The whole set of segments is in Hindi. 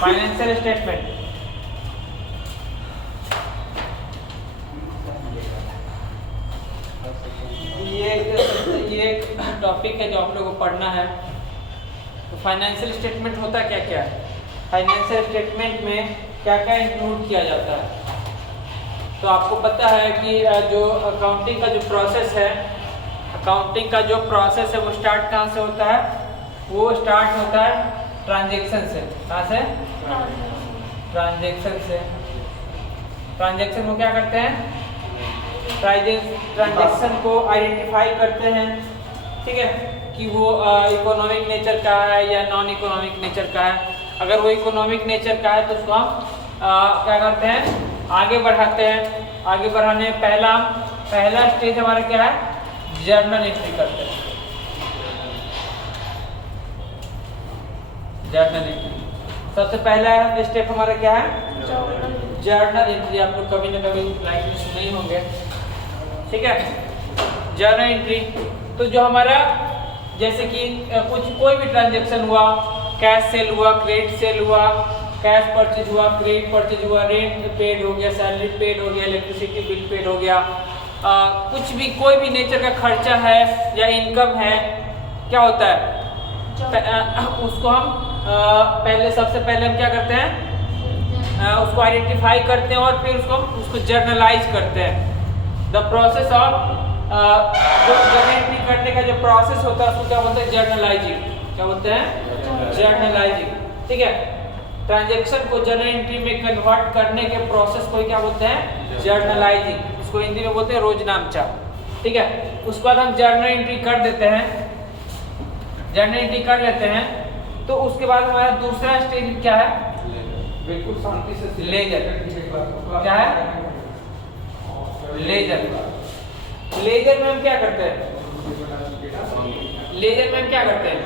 Financial statement. ये एक टॉपिक है जो आप लोगों को पढ़ना है। तो फाइनेंशियल स्टेटमेंट होता क्या क्या है, फाइनेंशियल स्टेटमेंट में क्या क्या इंक्लूड किया जाता है। तो आपको पता है कि जो अकाउंटिंग का जो प्रोसेस है, अकाउंटिंग का जो प्रोसेस है वो स्टार्ट कहाँ से होता है, वो स्टार्ट होता है ट्रांजैक्शन से। कहाँ से? ट्रांजैक्शन से। ट्रांजैक्शन को क्या करते हैं, ट्रांजैक्शन को आइडेंटिफाई करते हैं, ठीक है, कि वो इकोनॉमिक नेचर का है या नॉन इकोनॉमिक नेचर का है। अगर वो इकोनॉमिक नेचर का है तो उसको हम क्या करते हैं, आगे बढ़ाते हैं। आगे बढ़ाने में पहला स्टेज हमारा क्या है, जर्नल एंट्री करते हैं। जर्नल एंट्री सबसे पहला स्टेप हमारा क्या है, जर्नल एंट्री। आप लोग कभी ना कभी लाइफ में सुने ही होंगे, ठीक है। जर्नल एंट्री तो जो हमारा जैसे कि कोई भी ट्रांजैक्शन हुआ, कैश सेल हुआ, क्रेडिट सेल हुआ, कैश परचेज हुआ, क्रेडिट परचेज हुआ, रेंट पेड हो गया, सैलरी पेड हो गया, इलेक्ट्रिसिटी बिल पेड हो गया, कुछ भी कोई भी नेचर का खर्चा है या इनकम है, क्या होता है उसको हम सबसे पहले हम क्या करते हैं, उसको आइडेंटिफाई करते हैं और फिर उसको जर्नलाइज करते हैं। द प्रोसेस ऑफ जो जर्नल एंट्री करने का जो प्रोसेस होता है उसको क्या बोलते हैं, जर्नलाइजिंग। क्या बोलते हैं, जर्नलाइजिंग, ठीक है। ट्रांजैक्शन को जर्नल एंट्री में कन्वर्ट करने के प्रोसेस को क्या बोलते हैं, जर्नलाइजिंग। इसको हिंदी में बोलते हैं रोजनामचा, ठीक है। उसके बाद हम जर्नल एंट्री कर देते हैं, जर्नल एंट्री कर लेते हैं। तो उसके बाद हमारा दूसरा स्टेज क्या है, बिल्कुल शांति से, लेजर। क्या है, लेजर। लेजर में हम क्या करते हैं, लेजर में हम क्या करते हैं,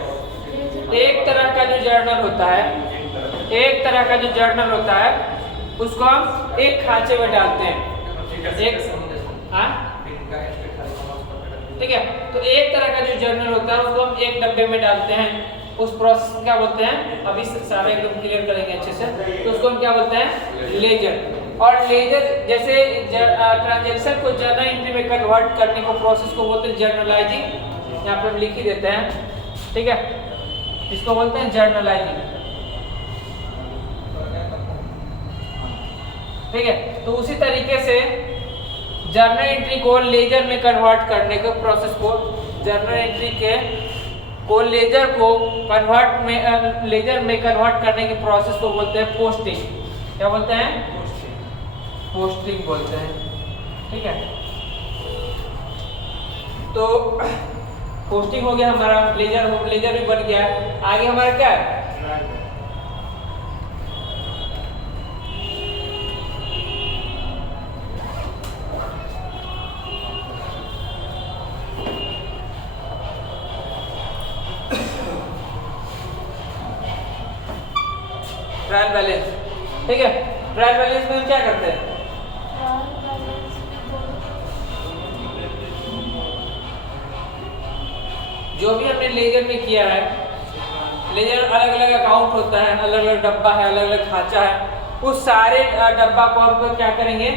एक तरह का जो जर्नल होता है, एक तरह का जो जर्नल होता है उसको हम एक खांचे में डालते हैं, ठीक है। तो एक तरह का जो जर्नल होता है उसको हम एक डब्बे में डालते हैं। उस प्रोसेस को क्या बोलते हैं, अभी सारा एकदम क्लियर करेंगे अच्छे से। तो उसको हम क्या बोलते हैं, लेजर। और लेजर जैसे ट्रांजैक्शन को जर्नल एंट्री में कन्वर्ट करने को प्रोसेस को बोलते हैं जर्नलाइजिंग। यहाँ पे हम लिख ही देते हैं, ठीक है, इसको बोलते हैं जर्नलाइजिंग, ठीक है। तो उसी तरीके से जर्नल एंट्री को लेजर में कन्वर्ट करने के प्रोसेस को, जर्नल एंट्री के को लेजर में कन्वर्ट करने के प्रोसेस को बोलते हैं पोस्टिंग। क्या बोलते हैं, पोस्टिंग बोलते हैं, ठीक है। तो पोस्टिंग हो गया हमारा, लेजर भी बन गया। आगे हमारा क्या है, ट्रायल बैलेंस, ठीक है। ट्रायल बैलेंस में हम क्या करते हैं, जो भी हमने लेजर में किया है, लेजर अलग अलग अकाउंट होता है, अलग अलग डब्बा है, अलग अलग खांचा है। उस सारे डब्बा को हम क्या करेंगे,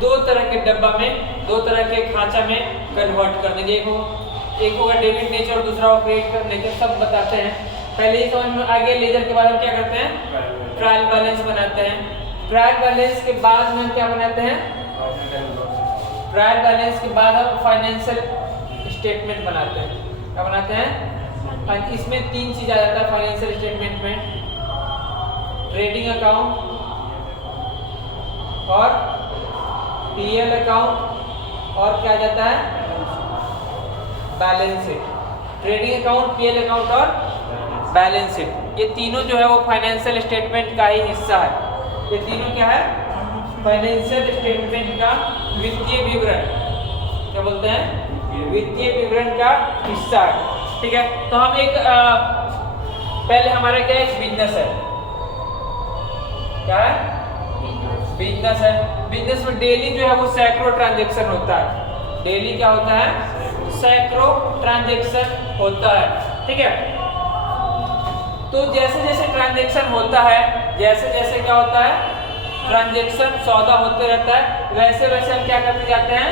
दो तरह के डब्बा में, दो तरह के खांचा में कन्वर्ट कर देंगे। एक होगा डेबिट नेचर और दूसरा होगा क्रेडिट नेचर, सब बताते हैं। पहले ही समझ में आगे, लेजर के बाद हम क्या करते हैं, ट्रायल बैलेंस बनाते हैं। ट्रायल बैलेंस के बाद में क्या बनाते हैं, ट्रायल बैलेंस के बाद हम फाइनेंशियल स्टेटमेंट बनाते हैं। क्या बनाते हैं, इसमें तीन चीज आ जाता है फाइनेंशियल स्टेटमेंट में, ट्रेडिंग अकाउंट और पीएल अकाउंट और क्या जाता है, balance sheet. Trading account, PL account और बैलेंस शीट, ये तीनों जो है वो फाइनेंशियल स्टेटमेंट का ही हिस्सा है। ये तीनों क्या है, फाइनेंशियल स्टेटमेंट का वित्तीय विवरण, क्या बोलते हैं, वित्तीय विवरण का हिस्सा है, ठीक है। तो हम एक पहले हमारा क्या है, बिजनेस है, क्या है, बिजनेस है। बिजनेस में डेली जो है वो सैकड़ों ट्रांजैक्शन होता है, डेली क्या होता है, सैकड़ों ट्रांजैक्शन होता है, ठीक है। तो जैसे जैसे ट्रांजैक्शन होता है, जैसे जैसे क्या होता है ट्रांजैक्शन सौदा होते रहता है, वैसे वैसे हम क्या करते जाते हैं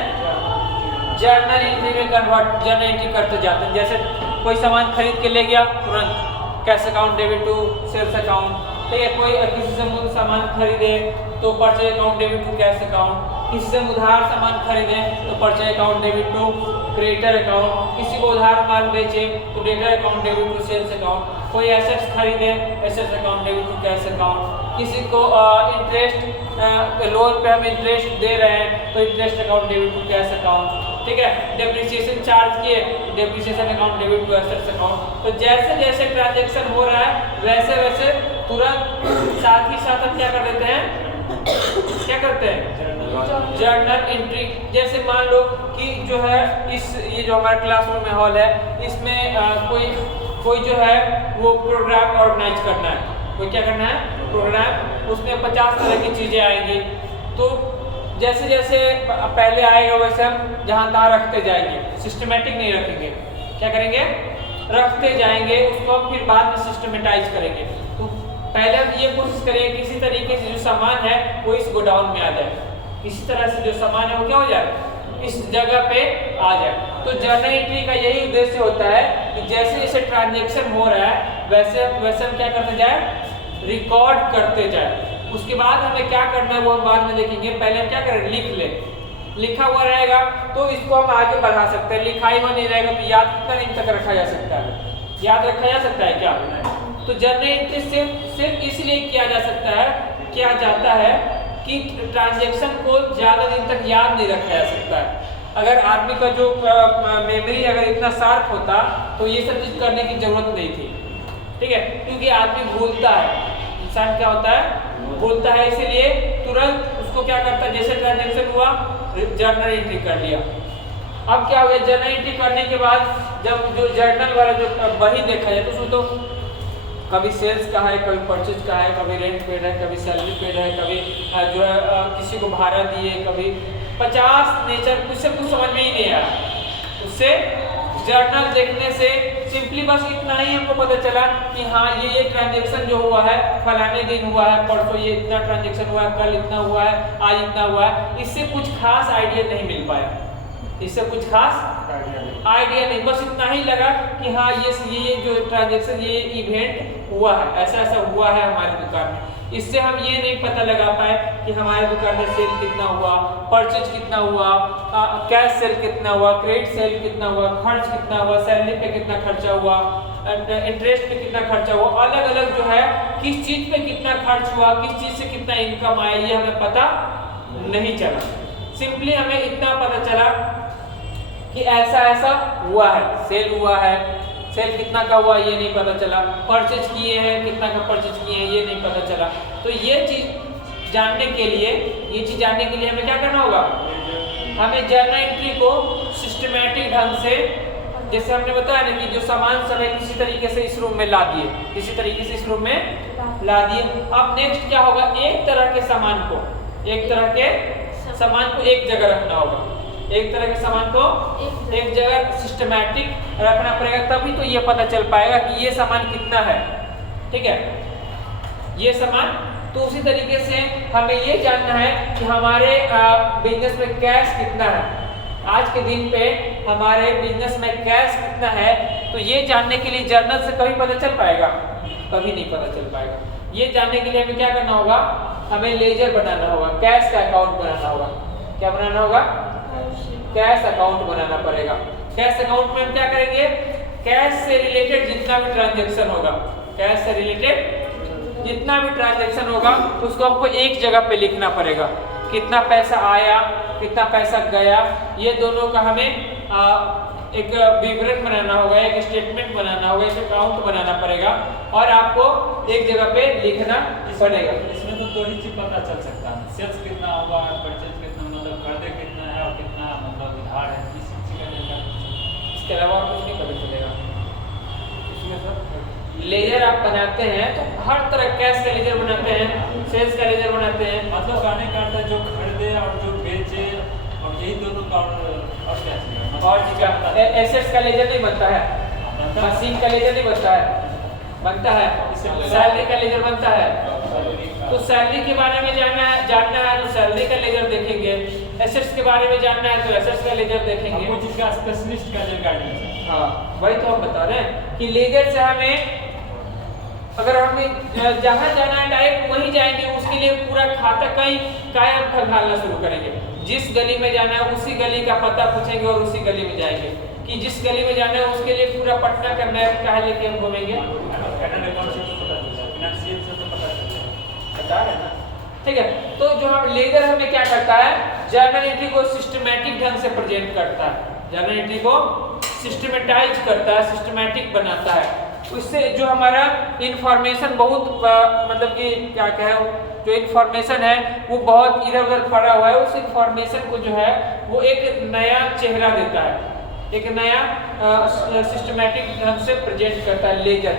जर्नल एंट्री में कन्वर्ट, जर्नल एंट्री करते जाते हैं। जैसे कोई सामान खरीद के ले गया, तुरंत cash account debit to sales account, ठीक है। कोई किसी से सामान खरीदे तो purchase account debit to cash account, किसी से उधार सामान खरीदे तो purchase account debit to creditor account, किसी को उधार माल बेचे तो creditor account debit to sales account, कोई एसेट्स खरीदे assets account debit to cash account, किसी को इंटरेस्ट लोन पे हम इंटरेस्ट दे रहे हैं तो interest account debit to cash account, ठीक है। डेप्रिसिएशन चार्ज किए depreciation account debit to assets account. तो जैसे जैसे ट्रांजैक्शन हो रहा है वैसे वैसे तुरंत साथ ही साथ हम क्या कर देते हैं, क्या करते हैं जर्नल एंट्री। जैसे मान लो कि जो है ये जो हमारा क्लासरूम में हॉल है, इसमें कोई जो है वो प्रोग्राम ऑर्गेनाइज करना है, कोई क्या करना है प्रोग्राम, उसमें 50 तरह की चीज़ें आएंगी। तो जैसे जैसे पहले आएगा वैसे हम जहाँ तहाँ रखते जाएंगे, सिस्टमेटिक नहीं रखेंगे, क्या करेंगे रखते जाएंगे, उसको हम फिर बाद में सिस्टमेटाइज करेंगे। तो पहले हम ये कोशिश करेंगे किसी तरीके से जो सामान है वो इस गोडाउन में आ जाए, किसी तरह से जो सामान है वो क्या हो जाए इस जगह पे आ जाए। तो जर्नल एंट्री का यही उद्देश्य होता है कि जैसे जैसे ट्रांजैक्शन हो रहा है वैसे वैसे हम क्या करते जाए रिकॉर्ड करते जाए। उसके बाद हमें क्या करना है वो हम बाद में देखेंगे, पहले हम क्या करें लिख ले, लिखा हुआ रहेगा तो इसको हम आगे बढ़ा सकते हैं, लिखा हुआ नहीं रहेगा तो याद कितना दिन तक रखा जा सकता है, याद रखा जा सकता है क्या। तो जर्नल एंट्री सिर्फ इसलिए किया जा सकता है, किया जाता है कि ट्रांजैक्शन को ज़्यादा दिन तक याद नहीं रखा जा सकता है। अगर आदमी का जो मेमोरी अगर इतना शार्प होता तो ये सब चीज़ करने की जरूरत नहीं थी, ठीक है। क्योंकि आदमी भूलता है, इंसान क्या होता है भूलता है, इसीलिए तुरंत उसको क्या करता है जैसे ट्रांजैक्शन हुआ जर्नल एंट्री कर लिया। अब क्या हो गया जर्नल एंट्री करने के बाद जब जो जर्नल वाला जो बही देखा जाए तो उसमें तो कभी सेल्स का है, कभी परचेज का है, कभी रेंट पेड है, कभी सैलरी पेड है, कभी जो है किसी को भाड़ा दिए, कभी 50 नेचर कुछ से कुछ समझ में ही नहीं आया। उससे जर्नल देखने से सिंपली बस इतना ही हमको पता चला कि हाँ ये ट्रांजैक्शन जो हुआ है फलाने दिन हुआ है, परसों ये इतना ट्रांजैक्शन हुआ है, कल इतना हुआ है, आज इतना हुआ है। इससे कुछ खास आइडिया नहीं मिल पाया, इससे कुछ खास आइडिया नहीं, बस इतना ही लगा कि हाँ ये जो ट्रांजैक्शन ये इवेंट हुआ है, ऐसा ऐसा हुआ है हमारी दुकान में। इससे हम ये नहीं पता लगा पाए कि हमारे दुकान में सेल कितना हुआ, परचेज कितना हुआ, कैश सेल कितना हुआ, क्रेडिट सेल कितना हुआ, खर्च कितना हुआ, सैलरी पे कितना खर्चा हुआ, इंटरेस्ट पे कितना खर्चा हुआ, अलग अलग जो है किस चीज़ पे कितना खर्च हुआ, किस चीज़ से कितना इनकम आया, ये हमें पता नहीं चला। सिंपली हमें इतना पता चला कि ऐसा ऐसा हुआ है, सेल हुआ है, सेल कितना का हुआ ये नहीं पता चला, परचेज किए हैं कितना का परचेज किए हैं ये नहीं पता चला। तो ये चीज़ जानने के लिए हमें क्या करना होगा, हमें जर्नल एंट्री को सिस्टमैटिक ढंग से, जैसे हमने बताया ना कि जो सामान सब है किसी तरीके से इस रूम में ला दिए, किसी तरीके से इस रूम में ला दिए। अब नेक्स्ट क्या होगा, एक तरह के सामान को एक जगह रखना होगा, एक तरह के सामान को एक जगह सिस्टमैटिक रखना पड़ेगा, तभी तो ये पता चल पाएगा कि ये सामान कितना है, ठीक है ये सामान। तो उसी तरीके से हमें ये जानना है कि हमारे बिजनेस में कैश कितना है, आज के दिन पे हमारे बिजनेस में कैश कितना है। तो ये जानने के लिए जर्नल से कभी पता चल पाएगा, कभी नहीं पता चल पाएगा। ये जानने के लिए हमें क्या करना होगा, हमें लेजर बनाना होगा, कैश का अकाउंट बनाना होगा। क्या बनाना होगा, कैश अकाउंट बनाना पड़ेगा। कैश अकाउंट में हम क्या करेंगे, कैश से रिलेटेड जितना भी ट्रांजैक्शन होगा, कैश से रिलेटेड जितना भी ट्रांजैक्शन होगा उसको आपको एक जगह पे लिखना पड़ेगा, कितना पैसा आया कितना पैसा गया, ये दोनों का हमें एक विवरण बनाना होगा, एक स्टेटमेंट बनाना होगा, एक अकाउंट बनाना पड़ेगा और आपको एक जगह पे लिखना पड़ेगा। इसमें तो दो ही चीज पता चल सकता है, सेल्स कितना हुआ है, परचेज कितना, मतलब खरीदे कितना है और कितना मतलब उधार है, किस चीज का डेटा। इसके अलावा और कुछ नहीं पता चलेगा। इसमें सर लेजर आप बनाते हैं तो हर तरह कैश का लेजर बनाते हैं, सेल्स का लेजर बनाते हैं, मतलब कहने का अर्थ है जो खरीदे और जो बेचे और यही दोनों का और क्या चीज और एसेट्स का लेजर नहीं बनता है, मशीन का लेजर नहीं बनता है, बनता है, सैलरी का लेजर बनता है। तो सैलरी के बारे में जानना है तो सैलरी का लेजर देखेंगे, एसेट्स के बारे में जानना है तो एसेट्स का लेजर देखेंगे। कुछ इसका स्पेशलिस्ट का जानकारी है। हाँ वही तो हम बता रहे हैं कि लेजर से हमें अगर हमें जहाँ जाना है डायरेक्ट वहीं जाएंगे, उसके लिए पूरा खाता कहीं कायम खंगालना शुरू करेंगे। जिस गली में जाना है उसी गली का पता पूछेंगे और उसी गली में जाएंगे कि जिस गली में जाना है उसके लिए पूरा पटना का मैप कहाँ लेके हम घूमेंगे, बता रहे ना। ठीक है, तो जो हम लेजर हमें क्या करता है, जर्नल एंट्री को सिस्टमैटिक ढंग से प्रेजेंट करता है, जर्नल एंट्री को सिस्टमेटाइज करता है, सिस्टमैटिक बनाता है। उससे जो हमारा इंफॉर्मेशन बहुत मतलब कि क्या कहें, जो इंफॉर्मेशन है वो बहुत इधर उधर पड़ा हुआ है, उस इंफॉर्मेशन को जो है वो एक नया चेहरा देता है, एक नया सिस्टमैटिक ढंग से प्रेजेंट करता है लेजर।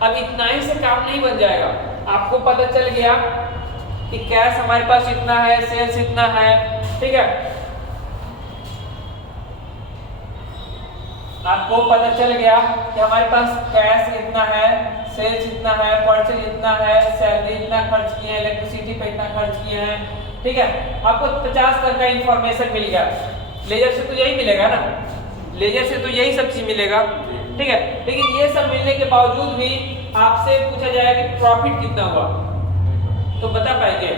अब इतना ही से काम नहीं बन जाएगा, आपको पता चल गया कि कैश हमारे पास इतना है, सेल्स इतना है, ठीक है, आपको पता चल गया कि हमारे पास कैश इतना है, सेल्स इतना है, परचेज इतना है, सैलरी इतना खर्च किए हैं, इलेक्ट्रिसिटी पे इतना खर्च किए हैं, ठीक है, आपको 50 तक का इंफॉर्मेशन मिल गया। लेजर से तो यही मिलेगा ना, लेजर से तो यही सब चीज मिलेगा, ठीक है। लेकिन ये सब मिलने के बावजूद भी आपसे पूछा जाए कि प्रॉफिट कितना हुआ, तो बता पाएंगे?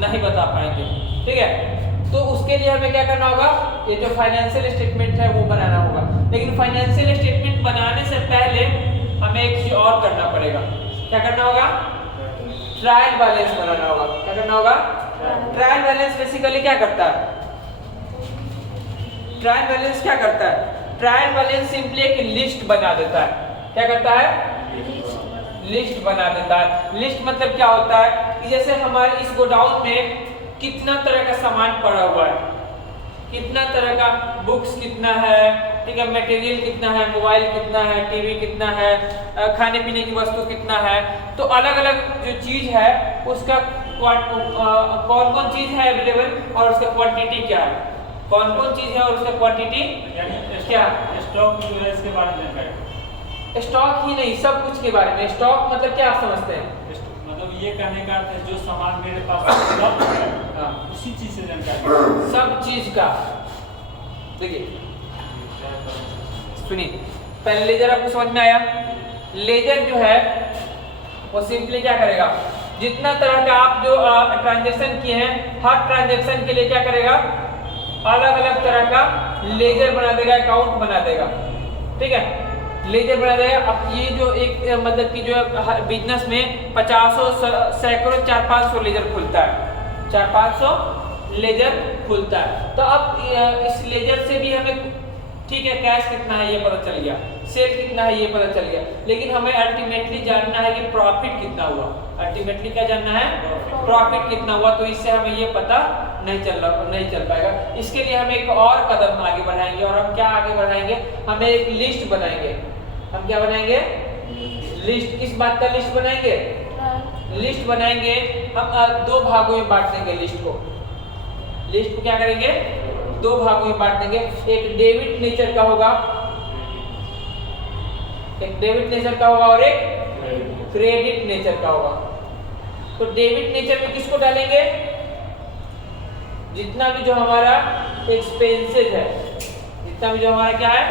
नहीं बता पाएंगे, ठीक है। तो उसके लिए हमें क्या करना होगा, ये जो फाइनेंशियल स्टेटमेंट है वो बनाना होगा। लेकिन फाइनेंशियल स्टेटमेंट बनाने से पहले हमें एक चीज और करना पड़ेगा। क्या करना होगा? ट्रायल बैलेंस बनाना होगा। क्या करना होगा? ट्रायल बैलेंस बेसिकली क्या करता है? ट्रायल बैलेंस क्या करता है? ट्रायल बैलेंस सिंपली एक लिस्ट बना देता है। क्या करता है? लिस्ट बना देता है। लिस्ट मतलब क्या होता है कि जैसे हमारे इस गोडाउन में कितना तरह का सामान पड़ा हुआ है, कितना तरह का बुक्स कितना है, ठीक है, मटेरियल कितना है, मोबाइल कितना है, टीवी कितना है, खाने पीने की वस्तु कितना है, तो अलग अलग जो चीज है उसका कौन कौन चीज है अवेलेबल और उसका क्वांटिटी क्या है, कौन कौन चीज है और उसका क्वांटिटी क्या। स्टॉक जो है इसके बारे में जानकारी, स्टॉक ही नहीं सब कुछ के बारे में। स्टॉक मतलब क्या आप समझते हैं? मतलब ये कहने का अर्थ है जो सामान मेरे पास उपलब्ध है, हाँ, उसी चीज से जानकारी, सब चीज का। देखिए सुनिए, पहले लेजर आपको समझ में आया। लेजर जो है वो सिंपली क्या करेगा, जितना तरह का आप जो ट्रांजैक्शन किए हैं हर ट्रांजैक्शन के लिए क्या करेगा, अलग अलग तरह का लेजर बना देगा, अकाउंट बना देगा, ठीक है, लेजर बना देगा। अब ये जो एक मतलब कि जो बिजनेस में 50 सैकड़ों 400-500 लेजर खुलता है, 400-500 लेजर खुलता है। तो अब इस लेजर से भी हमें ठीक है कैश कितना है ये पता चल गया, सेल कितना है ये पता चल गया, लेकिन हमें अल्टीमेटली जानना है कि प्रॉफिट कितना हुआ। अल्टीमेटली क्या जानना है? प्रॉफिट कितना हुआ। तो इससे हमें ये पता नहीं चल पाएगा। इसके लिए हम एक और कदम आगे बढ़ाएंगे, और हम क्या आगे बढ़ाएंगे, हमें एक लिस्ट बनाएंगे। हम क्या बनाएंगे? लिस्ट। किस बात का लिस्ट बनाएंगे? लिस्ट बनाएंगे हम 2 भागों में बांट देंगे लिस्ट को। लिस्ट को क्या करेंगे? 2 भागों में बांट देंगे। एक डेबिट नेचर का होगा, एक डेबिट नेचर का होगा और एक क्रेडिट नेचर का होगा। तो डेबिट नेचर में किसको डालेंगे? जितना भी जो हमारा एक्सपेंसेज है, जितना भी जो हमारा क्या है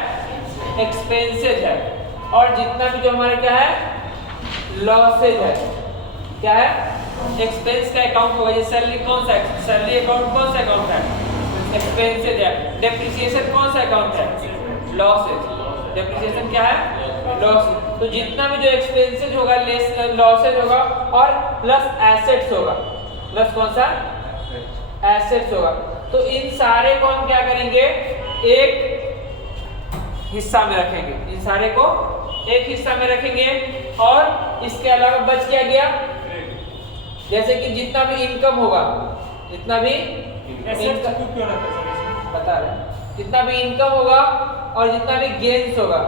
एक्सपेंसेज है, और जितना भी जो हमारा क्या है लॉसेज है। क्या है? एक्सपेंस का अकाउंट होगा। जैसे सैलरी कौन सा है? सैलरी अकाउंट कौन सा अकाउंट है? एक्सपेंसेज है। डेप्रिसिएशन कौन सा अकाउंट है? लॉसेज। डेप्रिसिएशन क्या है? लॉस। तो जितना भी जो एक्सपेंसेज होगा लेस लॉसेज होगा और प्लस एसेट्स होगा। प्लस कौन सा? एसेट्स होगा। तो इन सारे को हम क्या करेंगे? एक हिस्सा में रखेंगे। इन सारे को एक हिस्सा में रखेंगे, और इसके अलावा बच क्या गया? जैसे कि जितना भी इनकम होगा, जितना भी बता रहे, जितना भी इनकम होगा और जितना भी गेन्स होगा।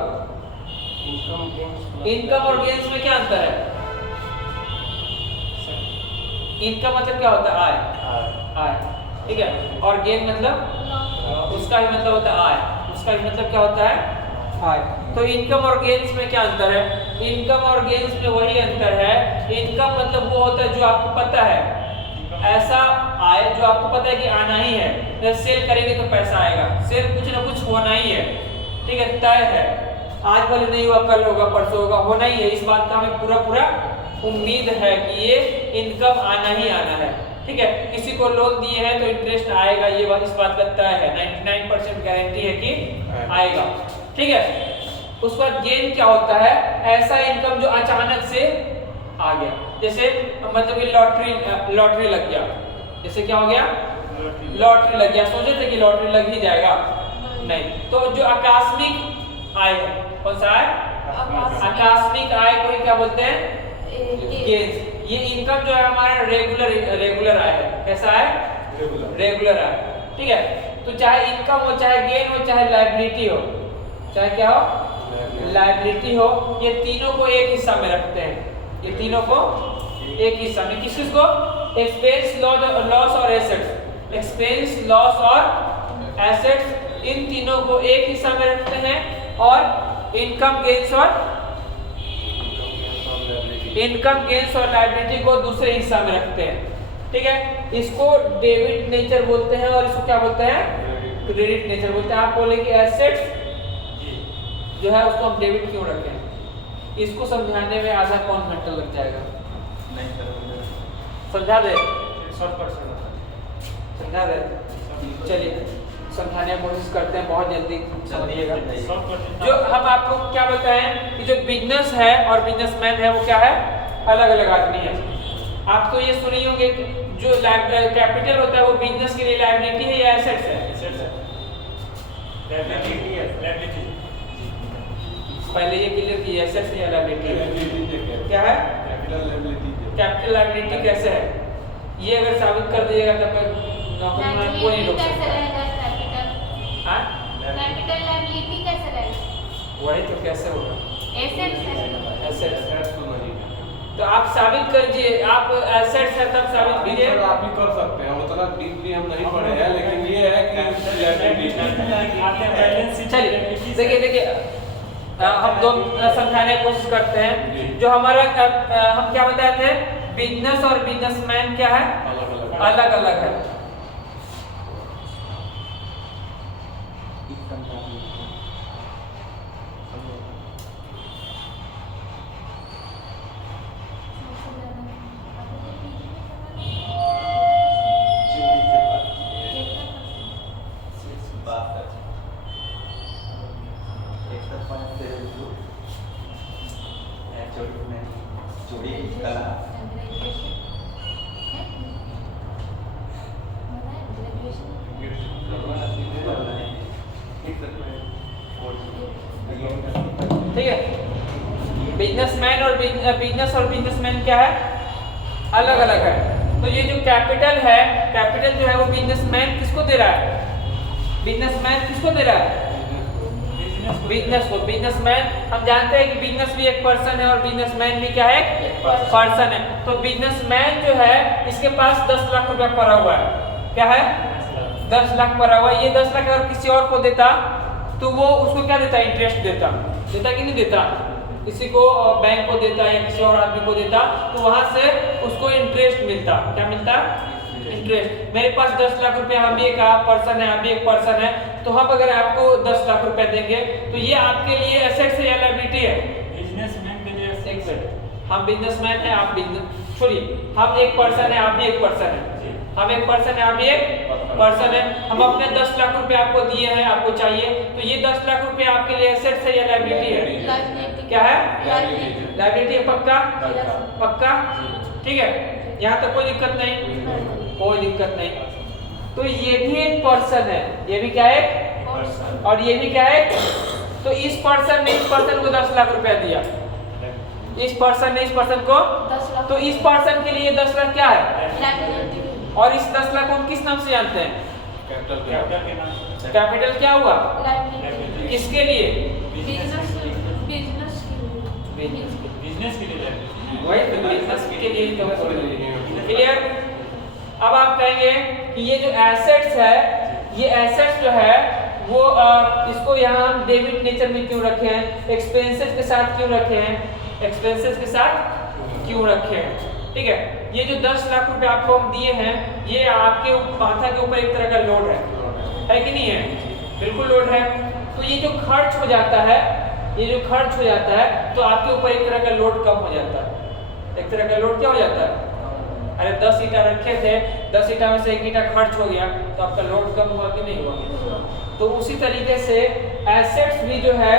इनकम और गेन्स में क्या अंतर है? इनकम मतलब क्या होता है? आय, ठीक है, और गेन मतलब उसका भी मतलब होता है आय, उसका भी मतलब क्या होता है? आय। तो इनकम और गेन्स में क्या अंतर है? इनकम और गेन्स में वही अंतर है। इनकम मतलब वो होता है जो आपको पता है, ऐसा आय जो आपको पता है कि आना ही है, जब सेल करेंगे तो पैसा आएगा, सेल कुछ ना कुछ होना ही है, ठीक है, तय है, आज भले नहीं हुआ कल होगा परसों होगा, होना ही है, इस बात का हमें पूरा पूरा उम्मीद है कि ये इनकम आना ही आना है, ठीक है। किसी को लोन दिए हैं तो इंटरेस्ट आएगा, ये बात इस बात का तय है, 99% गारंटी है कि आएगा, ठीक है। उसके बाद गेन क्या होता है, ऐसा इनकम जो अचानक से आ गया, जैसे मतलब कि लॉटरी लग गया, जैसे क्या हो गया, लॉटरी लग गया, सोचे थे कि लॉटरी लग ही जाएगा, नहीं, तो जो आकस्मिक आय है, कौन सा आय, आकस्मिक आय को ही क्या बोलते हैं, गेन। ये इनकम जो है हमारा रेगुलर आय है, कैसा है, रेगुलर आय, ठीक है। तो चाहे इनकम हो, चाहे गेन हो, चाहे लायबिलिटी हो, चाहे क्या हो, लायबिलिटी हो, ये तीनों को एक हिस्सा में रखते हैं, ये तीनों को एक हिस्सा में, किस को, एक्सपेंस लॉस और एसेट्स, एक्सपेंस लॉस और एसेट्स, इन तीनों को एक हिस्सा में रखते हैं, और इनकम गेन्स और लायबिलिटी को दूसरे हिस्सा में रखते हैं, ठीक है। इसको डेबिट नेचर बोलते हैं और इसको क्या बोलते हैं, क्रेडिट नेचर बोलते हैं। आप बोले कि एसेट्स जो है उसको हम डेबिट क्यों रखें, इसको समझाने में आधा पौन घंटा लग जाएगा, समझा दे, समझा दे, चलिए समझाने की कोशिश करते हैं, बहुत जल्दी समझिएगा। जो हम आपको क्या बताएं कि जो बिजनेस है और बिजनेसमैन है वो क्या है, अलग अलग आदमी है। आप तो ये सुनी होंगे कि जो कैपिटल होता है वो बिजनेस के लिए लायबिलिटी है या एसेट्स है, पहले ये क्लियर कीजिए, एसेट्स या लायबिलिटी क्या है, कैपिटल लायबिलिटी कैसे है, ये अगर साबित कर दीजिएगा तब नौकरी में कोई नहीं रोक सकता। कैपिटल लायबिलिटी कैसे रहेगा, वही तो कैसे होगा, एसेट्स तो आप साबित करिए, आप एसेट्स है तब साबित कीजिए, आप ही कर सकते हैं, उतना डीपली हम नहीं पढ़े हैं, लेकिन ये है कि चलिए देखिए हम दो समझाने की कोशिश करते हैं। जो हमारा हम क्या बताए थे, बिजनेस और बिजनेसमैन क्या है, अलग अलग है। ठीक है, बिजनेसमैन और बिजनेस और बिजनेसमैन क्या है, अलग अलग है। तो ये जो कैपिटल है, कैपिटल जो है वो बिजनेसमैन किसको दे रहा है, बिजनेसमैन किसको दे रहा है, बिजनेस को। बिजनेसमैन हम जानते हैं कि बिजनेस भी एक पर्सन है और बिजनेसमैन भी क्या है, एक पर्सन है। तो बिजनेसमैन जो है इसके पास 10 लाख रुपया पड़ा हुआ है, क्या है, 10 लाख पड़ा हुआ है। ये 10 लाख अगर किसी और को देता तो वो उसको क्या देता, इंटरेस्ट देता कि नहीं देता, किसी को बैंक को देता या किसी और आदमी को देता तो वहां से उसको इंटरेस्ट मिलता, क्या मिलता, इंटरेस्ट। मेरे पास 10 लाख रुपया, हम भी एक पर्सन है, हम भी एक पर्सन है, तो हम अगर आपको 10 लाख रुपया देंगे तो ये आपके लिए एसेट्स है या लायबिलिटी है, बिजनेसमैन के लिए एसेट्स। हम बिजनेसमैन है, आप बिजनेस, छोड़िए, हम एक पर्सन है, आप भी एक पर्सन है, हम एक पर्सन है, आप भी एक पर्सन है। हम अपने 10 लाख रुपए आपको दिए हैं, आपको चाहिए, तो ये 10 लाख रुपए आपके लिए एसेट्स है या लायबिलिटी है, क्या है, लायबिलिटी है, पक्का, पक्का, ठीक है, यहाँ तक कोई दिक्कत नहीं, कोई दिक्कत नहीं। तो ये भी एक पर्सन है, ये भी क्या है, और ये भी क्या है। तो इस पर्सन ने इस पर्सन को 10 लाख रुपया दिया, इस पर्सन ने इस पर्सन को, तो इस पर्सन के लिए 10 लाख क्या है, और इस 10 लाख को हम किस नाम से जानते हैं, कैपिटल क्या हुआ, किसके लिए, बिजनेस के लिए, वही तो बिजनेस के लिए। तो क्लियर। अब आप कहेंगे कि ये जो एसेट्स है, ये एसेट्स जो है वो इसको यहाँ हम डेबिट नेचर में क्यों रखे हैं, एक्सपेंसेस के साथ क्यों रखे हैं, एक्सपेंसेस के साथ क्यों रखे हैं। ठीक है, ये जो 10 लाख रुपए आपको हम दिए हैं, ये आपके माथा के ऊपर एक तरह का लोड है कि नहीं है? बिल्कुल लोड है। तो ये जो खर्च हो जाता है, ये जो खर्च हो जाता है, तो आपके ऊपर एक तरह का लोड कम हो जाता है। एक तरह का लोड क्या हो जाता है? अरे 10 ईंटा रखे थे, 10 ईंटा में से 1 ईंटा खर्च हो गया, तो आपका लोड कम हुआ कि नहीं हुआ? तो उसी तरीके से एसेट्स भी जो है,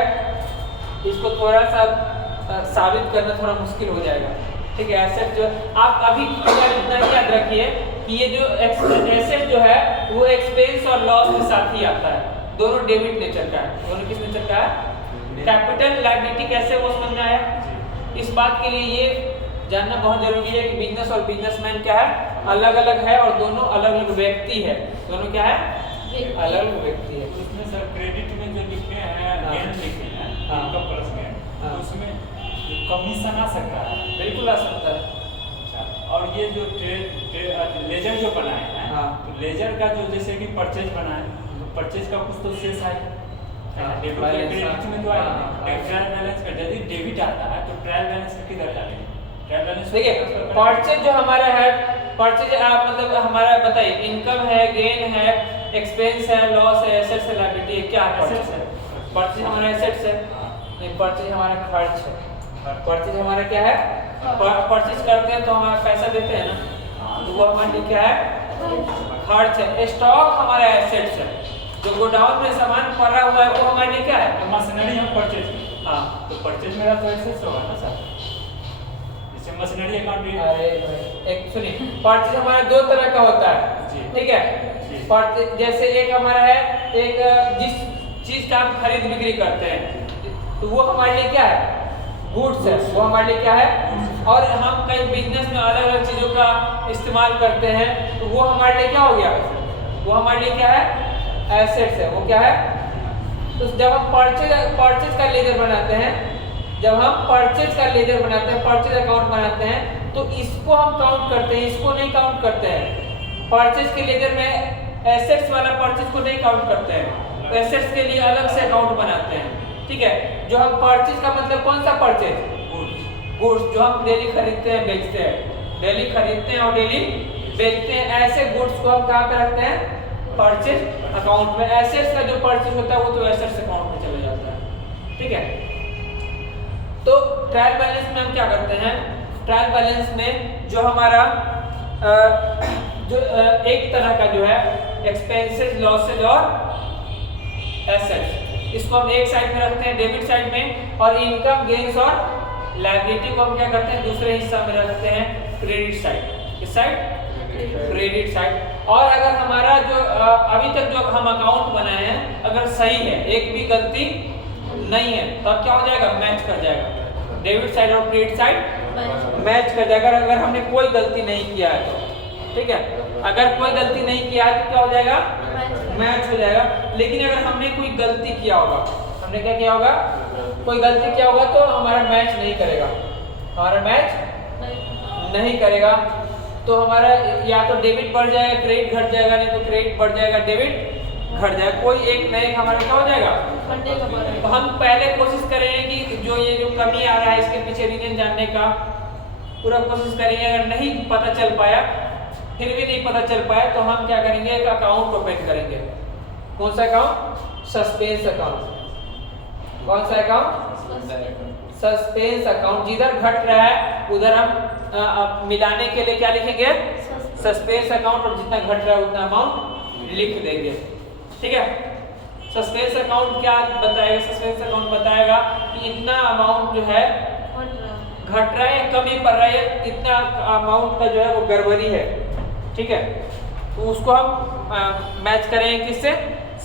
इसको थोड़ा सा साबित करना थोड़ा मुश्किल हो जाएगा। ठीक है, एसेट जो आप अभी इतना ही याद रखिए कि ये जो एसेट जो है वो एक्सपेंस और लॉस के साथ ही आता है। दोनों डेबिट नेचर का है। दोनों किस नेचर का है? कैपिटल लायबिलिटी कैसे वो समझ में आया? इस बात के लिए ये जानना बहुत जरूरी है कि बिजनेस और बिजनेसमैन क्या है, अलग अलग है और दोनों अलग अलग व्यक्ति है। दोनों क्या है? अलग अलग व्यक्ति है। उसमें सर क्रेडिट में जो लिखे हैं, गेन लिखे हैं, इनकम प्लस गेन, तो उसमें कमीशन आ सकता है? बिल्कुल आ सकता है। और ये जो लेजर जो बनाए हैं, तो लेजर का जो जैसे कि परचेज बनाए, तो परचेज का कुछ तो शेष आए, क्रेडिट में तो आए। ट्रायल बैलेंस का यदि डेबिट आता है तो ट्रायल बैलेंस का किधर डालेंगे? ट्रायल बैलेंस देखिए, परचेज जो हमारा है, परचेज आप मतलब हमारा बताइए, इनकम है, गेन है, एक्सपेंस है, लॉस है, एसेट्स है, लायबिलिटी है, क्या परचेज है? परचेज हमारा एसेट्स है, नहीं परचेज हमारा खर्च है। परचेज हमारा क्या है? परचेज करते हैं तो हमारा पैसा देते हैं ना, तो वो हमारे लिए क्या है? खर्च है। स्टॉक हमारा एसेट्स है, जो गोडाउन में सामान पड़ा हुआ है वो हमारे लिए क्या है? मशीनरी हम परचेज की। हाँ, तो परचेज मेरा तो एसेट्स होगा ना सर, जैसे मशीनरी अकाउंट। अरे एक सुनिए, परचेज हमारा 2 तरह का होता है। ठीक है, परचेज जैसे एक हमारा है, एक जिस चीज का हम खरीद बिक्री करते हैं तो वो हमारे लिए क्या है? गुड्स है, वो हमारे लिए क्या है? और हम कई बिजनेस में अलग अलग चीजों का इस्तेमाल करते हैं, तो वो हमारे लिए क्या हो गया? वो हमारे लिए क्या है? एसेट्स है। वो क्या है? तो जब हम परचेज का लेजर बनाते हैं, जब हम परचेज का लेजर बनाते हैं, परचेज अकाउंट बनाते हैं, तो इसको हम काउंट करते हैं, इसको नहीं काउंट करते हैं। परचेज के लेजर में एसेट्स वाला परचेज को नहीं काउंट करते हैं, तो एसेट्स के लिए अलग से अकाउंट बनाते हैं। ठीक है, जो हम परचेज का मतलब कौन सा परचेज? गुड्स, जो हम डेली खरीदते हैं, बेचते हैं, डेली खरीदते हैं और डेली बेचते हैं, ऐसे गुड्स को हम कहाँ पे रखते हैं? परचेज अकाउंट में। एसेट्स का जो परचेज होता है वो तो एसेट्स अकाउंट में चला जाता है। ठीक है, तो ट्रायल बैलेंस में हम क्या करते हैं? ट्रायल बैलेंस में जो हमारा एक तरह का जो है एक्सपेंसेस, लॉसेज और एसेट्स, इसको हम एक साइड में रखते हैं, डेबिट साइड में, और इनकम, गेन्स और लायबिलिटी को हम क्या करते हैं? दूसरे हिस्सा में रखते हैं, क्रेडिट साइड। किस साइड? Credit side. और अगर हमारा जो अभी तक जो हम अकाउंट बनाए हैं अगर सही है, एक भी गलती नहीं है, तो अब क्या हो जाएगा? मैच कर जाएगा। डेबिट साइड और क्रेडिट साइड मैच कर जाएगा अगर हमने कोई गलती नहीं किया है तो। ठीक है, अगर कोई गलती नहीं किया है तो क्या हो जाएगा? मैच हो जाएगा। लेकिन अगर हमने कोई गलती किया होगा, हमने क्या किया होगा? कोई गलती किया होगा तो हमारा मैच नहीं करेगा, हमारा मैच नहीं करेगा। तो हमारा या तो डेबिट बढ़ जाएगा, क्रेडिट घट जाएगा, नहीं तो क्रेडिट बढ़ जाएगा, डेबिट घट जाएगा। कोई एक न एक हमारा क्या हो जाएगा? तो हम पहले कोशिश करेंगे कि जो ये जो कमी आ रहा है इसके पीछे रीजन जानने का पूरा कोशिश करेंगे। अगर नहीं पता चल पाया, फिर भी नहीं पता चल पाया, तो हम क्या करेंगे? एक अकाउंट ओपन करेंगे। कौन सा अकाउंट? Suspense account. कौन सा अकाउंट? Suspense account. जिधर घट रहा है उधर हम मिलाने के लिए क्या लिखेंगे? सस्पेंस अकाउंट, और जितना घट रहा है उतना अमाउंट लिख देंगे। ठीक है, सस्पेंस अकाउंट क्या बताएगा? सस्पेंस अकाउंट बताएगा कि इतना अमाउंट जो है घट रहा है, कमी पड़ रहा है, इतना अमाउंट का जो है वो गड़बड़ी है। ठीक है, तो उसको हम मैच करेंगे किससे?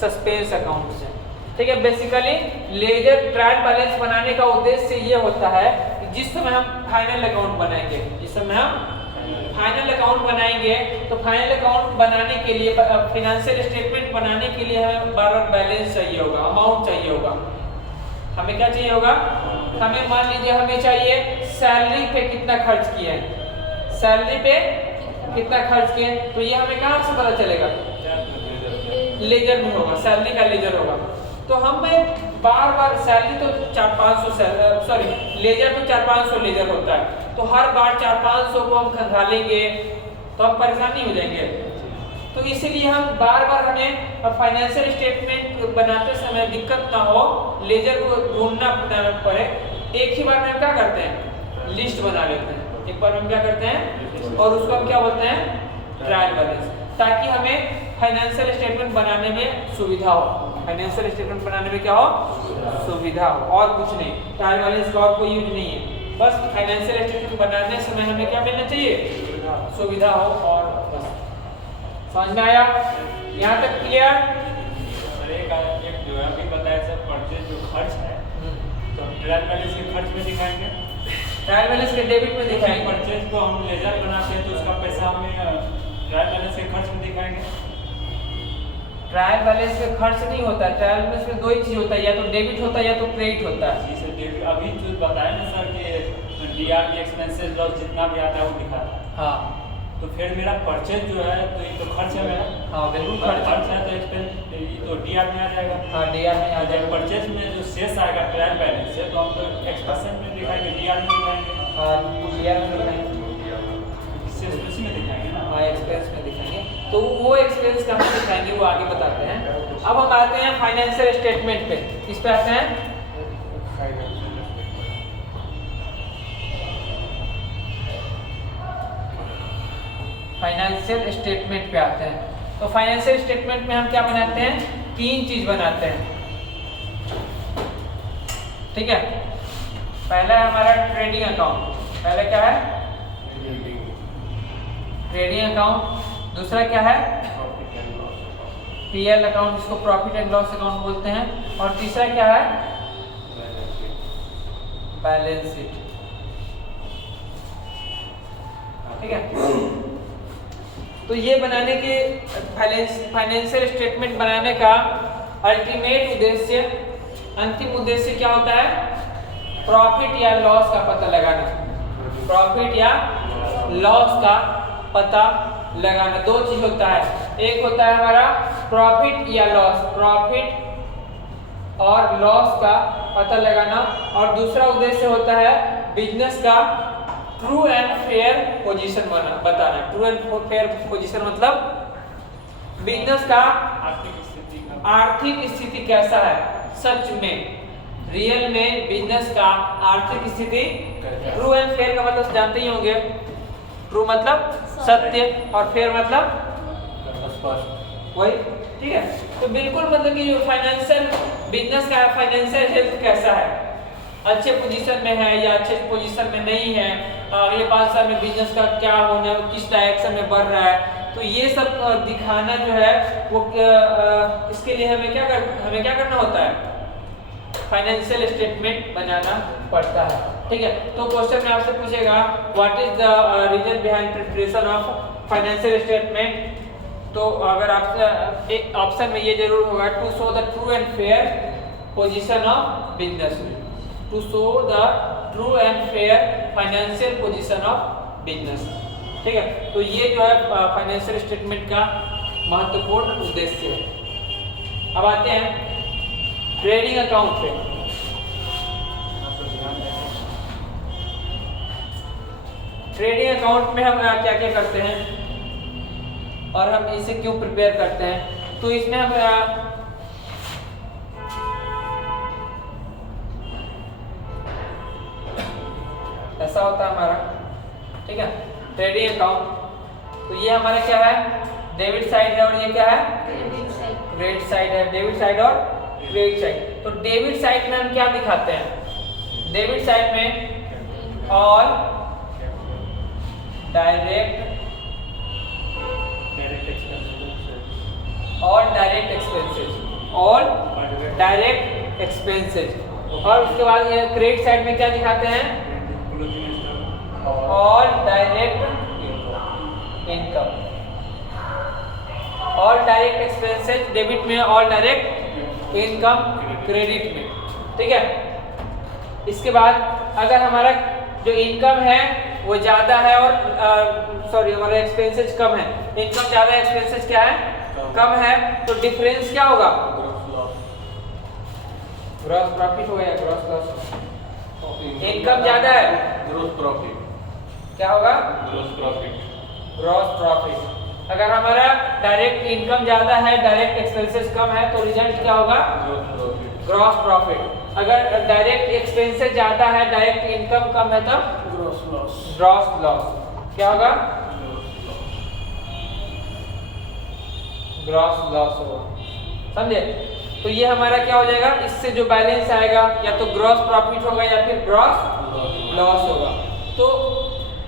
सस्पेंस अकाउंट से। ठीक है, बेसिकली लेजर ट्रायल बैलेंस बनाने का उद्देश्य ये होता है कि जिस समय हम फाइनल अकाउंट बनाएंगे, जिस समय हम फाइनल अकाउंट बनाएंगे, तो फाइनल अकाउंट बनाने के लिए, फिनेंशियल स्टेटमेंट बनाने के लिए हमें बार-बार बैलेंस चाहिए होगा, अमाउंट चाहिए होगा। हमें क्या चाहिए होगा? हमें मान लीजिए हमें चाहिए सैलरी पे कितना खर्च किया है, सैलरी पे कितना खर्च किए, तो ये हमें कहाँ से पता चलेगा? लेजर में होगा, सैलरी का लेजर होगा। तो हमें बार बार सैलरी तो 400-500 सॉरी लेजर तो 400-500 लेजर होता है, तो हर बार 400-500 को हम खंगालेंगे तो हम परेशान नहीं हो जाएंगे। तो इसीलिए हम बार बार हमें फाइनेंशियल स्टेटमेंट बनाते समय दिक्कत ना हो, लेजर को ढूंढना पड़े, एक ही बार में हम क्या करते हैं लिस्ट बना लेते हैं, एक बार में क्या करते हैं और उसको हम क्या बोलते हैं ट्रायल बैलेंस, ताकि हमें फाइनेंशियल स्टेटमेंट बनाने में सुविधा हो। फाइनेंशियल स्टेटमेंट बनाने में क्या हो सुविधा हो, और कुछ नहीं। ट्रायल बैलेंस का और कोई यूज नहीं है, बस फाइनेंशियल स्टेटमेंट बनाने समय हमें क्या मिलना चाहिए सुविधा हो। और बस समझ में आया यहाँ तक क्लियर? एक जो है अभी बताया सर परचेज जो खर्च है तो ट्रायल बैलेंस के खर्च में दिखाएंगे, ट्रायल बैलेंस के डेबिट में दिखाएंगे। परचेज को हम लेजर बनाते हैं तो उसका पैसा हमें ट्रायल बैलेंस के खर्च में दिखाएंगे। ट्रायल बैलेंस का खर्च नहीं होता है, ट्रायल बैलेंस में दो ही चीज होता है, या तो डेबिट होता है या तो क्रेडिट होता है। जी सर डेबिट अभी जो बताया ना सर कि डीआरटी एक्सपेंसेस लॉस जितना भी आता है वो दिखाता है। हाँ तो फिर मेरा परचेज जो है तो ये तो खर्च है मेरा। हाँ बिल्कुल खर्च है तो एक्सपेंस तो डीआर में आ जाएगा। हाँ डीआर में आ जाएगा। परचेज में जो शेष आएगा ट्रायल बैलेंस से तो हम तो एक्सपेंस में दिखाएंगे, डीआर में दिखाएंगे। हाँ डीआर में दिखाएंगे, शेष उसी में दिखाएंगे ना। हाँ एक्सपेंस में दिखाएंगे, तो वो एक्सपेंस कहाँ दिखाएंगे वो आगे बताते हैं। अब हम आते हैं फाइनेंशियल स्टेटमेंट पे, किस पे आते हैं फाइनेंशियल स्टेटमेंट पे आते हैं। तो फाइनेंशियल स्टेटमेंट में हम क्या बनाते हैं, तीन चीज बनाते हैं, ठीक है। पहला है हमारा ट्रेडिंग अकाउंट, पहला क्या है ट्रेडिंग अकाउंट, दूसरा क्या है पीएल अकाउंट जिसको प्रॉफिट एंड लॉस अकाउंट बोलते हैं, और तीसरा क्या है बैलेंस शीट, ठीक है। तो ये बनाने के फाइनेंशियल स्टेटमेंट बनाने का अल्टीमेट उद्देश्य, अंतिम उद्देश्य क्या होता है प्रॉफिट या लॉस का पता लगाना, प्रॉफिट या लॉस का पता लगाना। दो चीज होता है, एक होता है हमारा प्रॉफिट या लॉस, प्रॉफिट और लॉस का पता लगाना, और दूसरा उद्देश्य होता है बिजनेस का ट्रू एंड फेयर पोजीशन बताना। ट्रू एंड फेयर पोजीशन मतलब बिजनेस का आर्थिक स्थिति कैसा है, सच में रियल में बिजनेस का आर्थिक स्थिति। ट्रू एंड फेयर का मतलब जानते ही होंगे, ट्रू मतलब सत्य और फेयर मतलब वही, ठीक है। तो बिल्कुल मतलब कि फाइनेंशियल बिजनेस का फाइनेंशियल हेल्थ कैसा है, अच्छे पोजीशन में है या अच्छे पोजीशन में नहीं है, अगले 5 साल में बिजनेस का क्या होना है, किस डायरेक्शन में बढ़ रहा है, तो ये सब दिखाना जो है वो इसके लिए हमें क्या करना होता है फाइनेंशियल स्टेटमेंट बनाना पड़ता है, ठीक है। तो क्वेश्चन में आपसे पूछेगा what is the reason behind preparation of financial statement, तो अगर आप एक ऑप्शन में ये जरूर होगा to show the true and fair position of business, to show the true and fair financial position of business, ठीक है। तो ये जो है फाइनेंशियल स्टेटमेंट का महत्वपूर्ण उद्देश्य है। अब आते हैं ट्रेडिंग अकाउंट पे। ट्रेडिंग अकाउंट में हम क्या क्या करते हैं और हम इसे क्यों प्रिपेयर करते हैं, तो इसमें हम ऐसा होता है हमारा, ठीक है ट्रेडिंग अकाउंट। तो ये हमारा क्या है डेबिट साइड है और ये क्या है क्रेडिट साइड है, डेबिट साइड और क्रेडिट साइड। तो डेबिट साइड में हम क्या दिखाते हैं, डेबिट साइड में ऑल डायरेक्ट एक्सपेंसेस, और उसके बाद ये क्रेडिट साइड में क्या दिखाते हैं all direct income, all direct expenses debit में, ऑल डायरेक्ट इनकम क्रेडिट में, ठीक है। इसके बाद अगर हमारा जो इनकम है वो ज़्यादा है और सॉरी हमारा एक्सपेंसेस कम है, इनकम ज़्यादा एक्सपेंसेस क्या है कम है, तो डिफरेंस क्या होगा ग्रॉस प्रॉफिट हो गया, ग्रॉस लॉस। इनकम ज्यादा है, ग्रोस प्रॉफिट। क्या होगा? Gross profit. Gross profit. अगर हमारा डायरेक्ट इनकम ज्यादा है, डायरेक्ट एक्सपेंसेस कम है, तो रिजल्ट क्या होगा? Gross profit. Gross profit. अगर डायरेक्ट एक्सपेंसेस ज्यादा है, डायरेक्ट इनकम कम है, तब ग्रोस लॉस। Gross loss. क्या होगा? ग्रॉस लॉस होगा। समझे? तो ये हमारा क्या हो जाएगा? इससे जो बैलेंस आएगा या तो ग्रॉस प्रॉफिट होगा या फिर ग्रॉस लॉस होगा। तो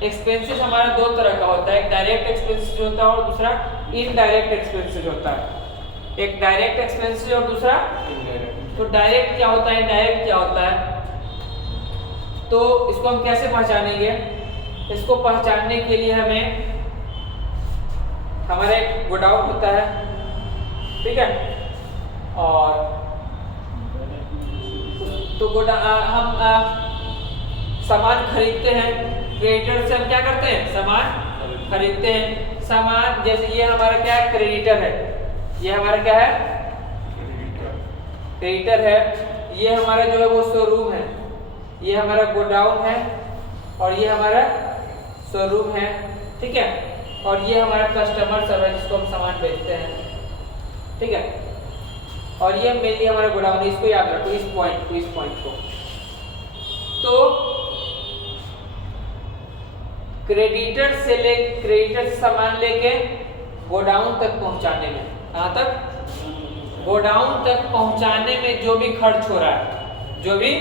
एक्सपेंसेस हमारा दो तरह का होता है, एक डायरेक्ट एक्सपेंसेस होता है और दूसरा इनडायरेक्ट एक्सपेंसेस होता है। एक डायरेक्ट एक्सपेंसेस और दूसरा तो डायरेक्ट क्या होता है, इनडायरेक्ट क्या होता है, तो इसको हम कैसे पहचानेंगे? इसको पहचानने के लिए हमें हमारा एक गोडाउन होता है, ठीक है, और तो हम सामान खरीदते हैं, क्रेडिटर से हम क्या करते हैं? सामान खरीदते हैं। सामान जैसे ये हमारा क्या है? क्रेडिटर है। ये हमारा क्या है? क्रेडिटर है। ये हमारा जो है वो शोरूम है, ये हमारा गोडाउन है और ये हमारा शोरूम है, ठीक है, और ये हमारा कस्टमर सब है जिसको हम सामान बेचते हैं, ठीक है, और ये मेनली हमारा गोडाउन है। इसको याद रखो, इस पॉइंट को। तो क्रेडिटर से सामान लेके गोडाउन तक पहुंचाने में, कहां तक? गोडाउन तक पहुंचाने में जो भी खर्च हो रहा है, जो भी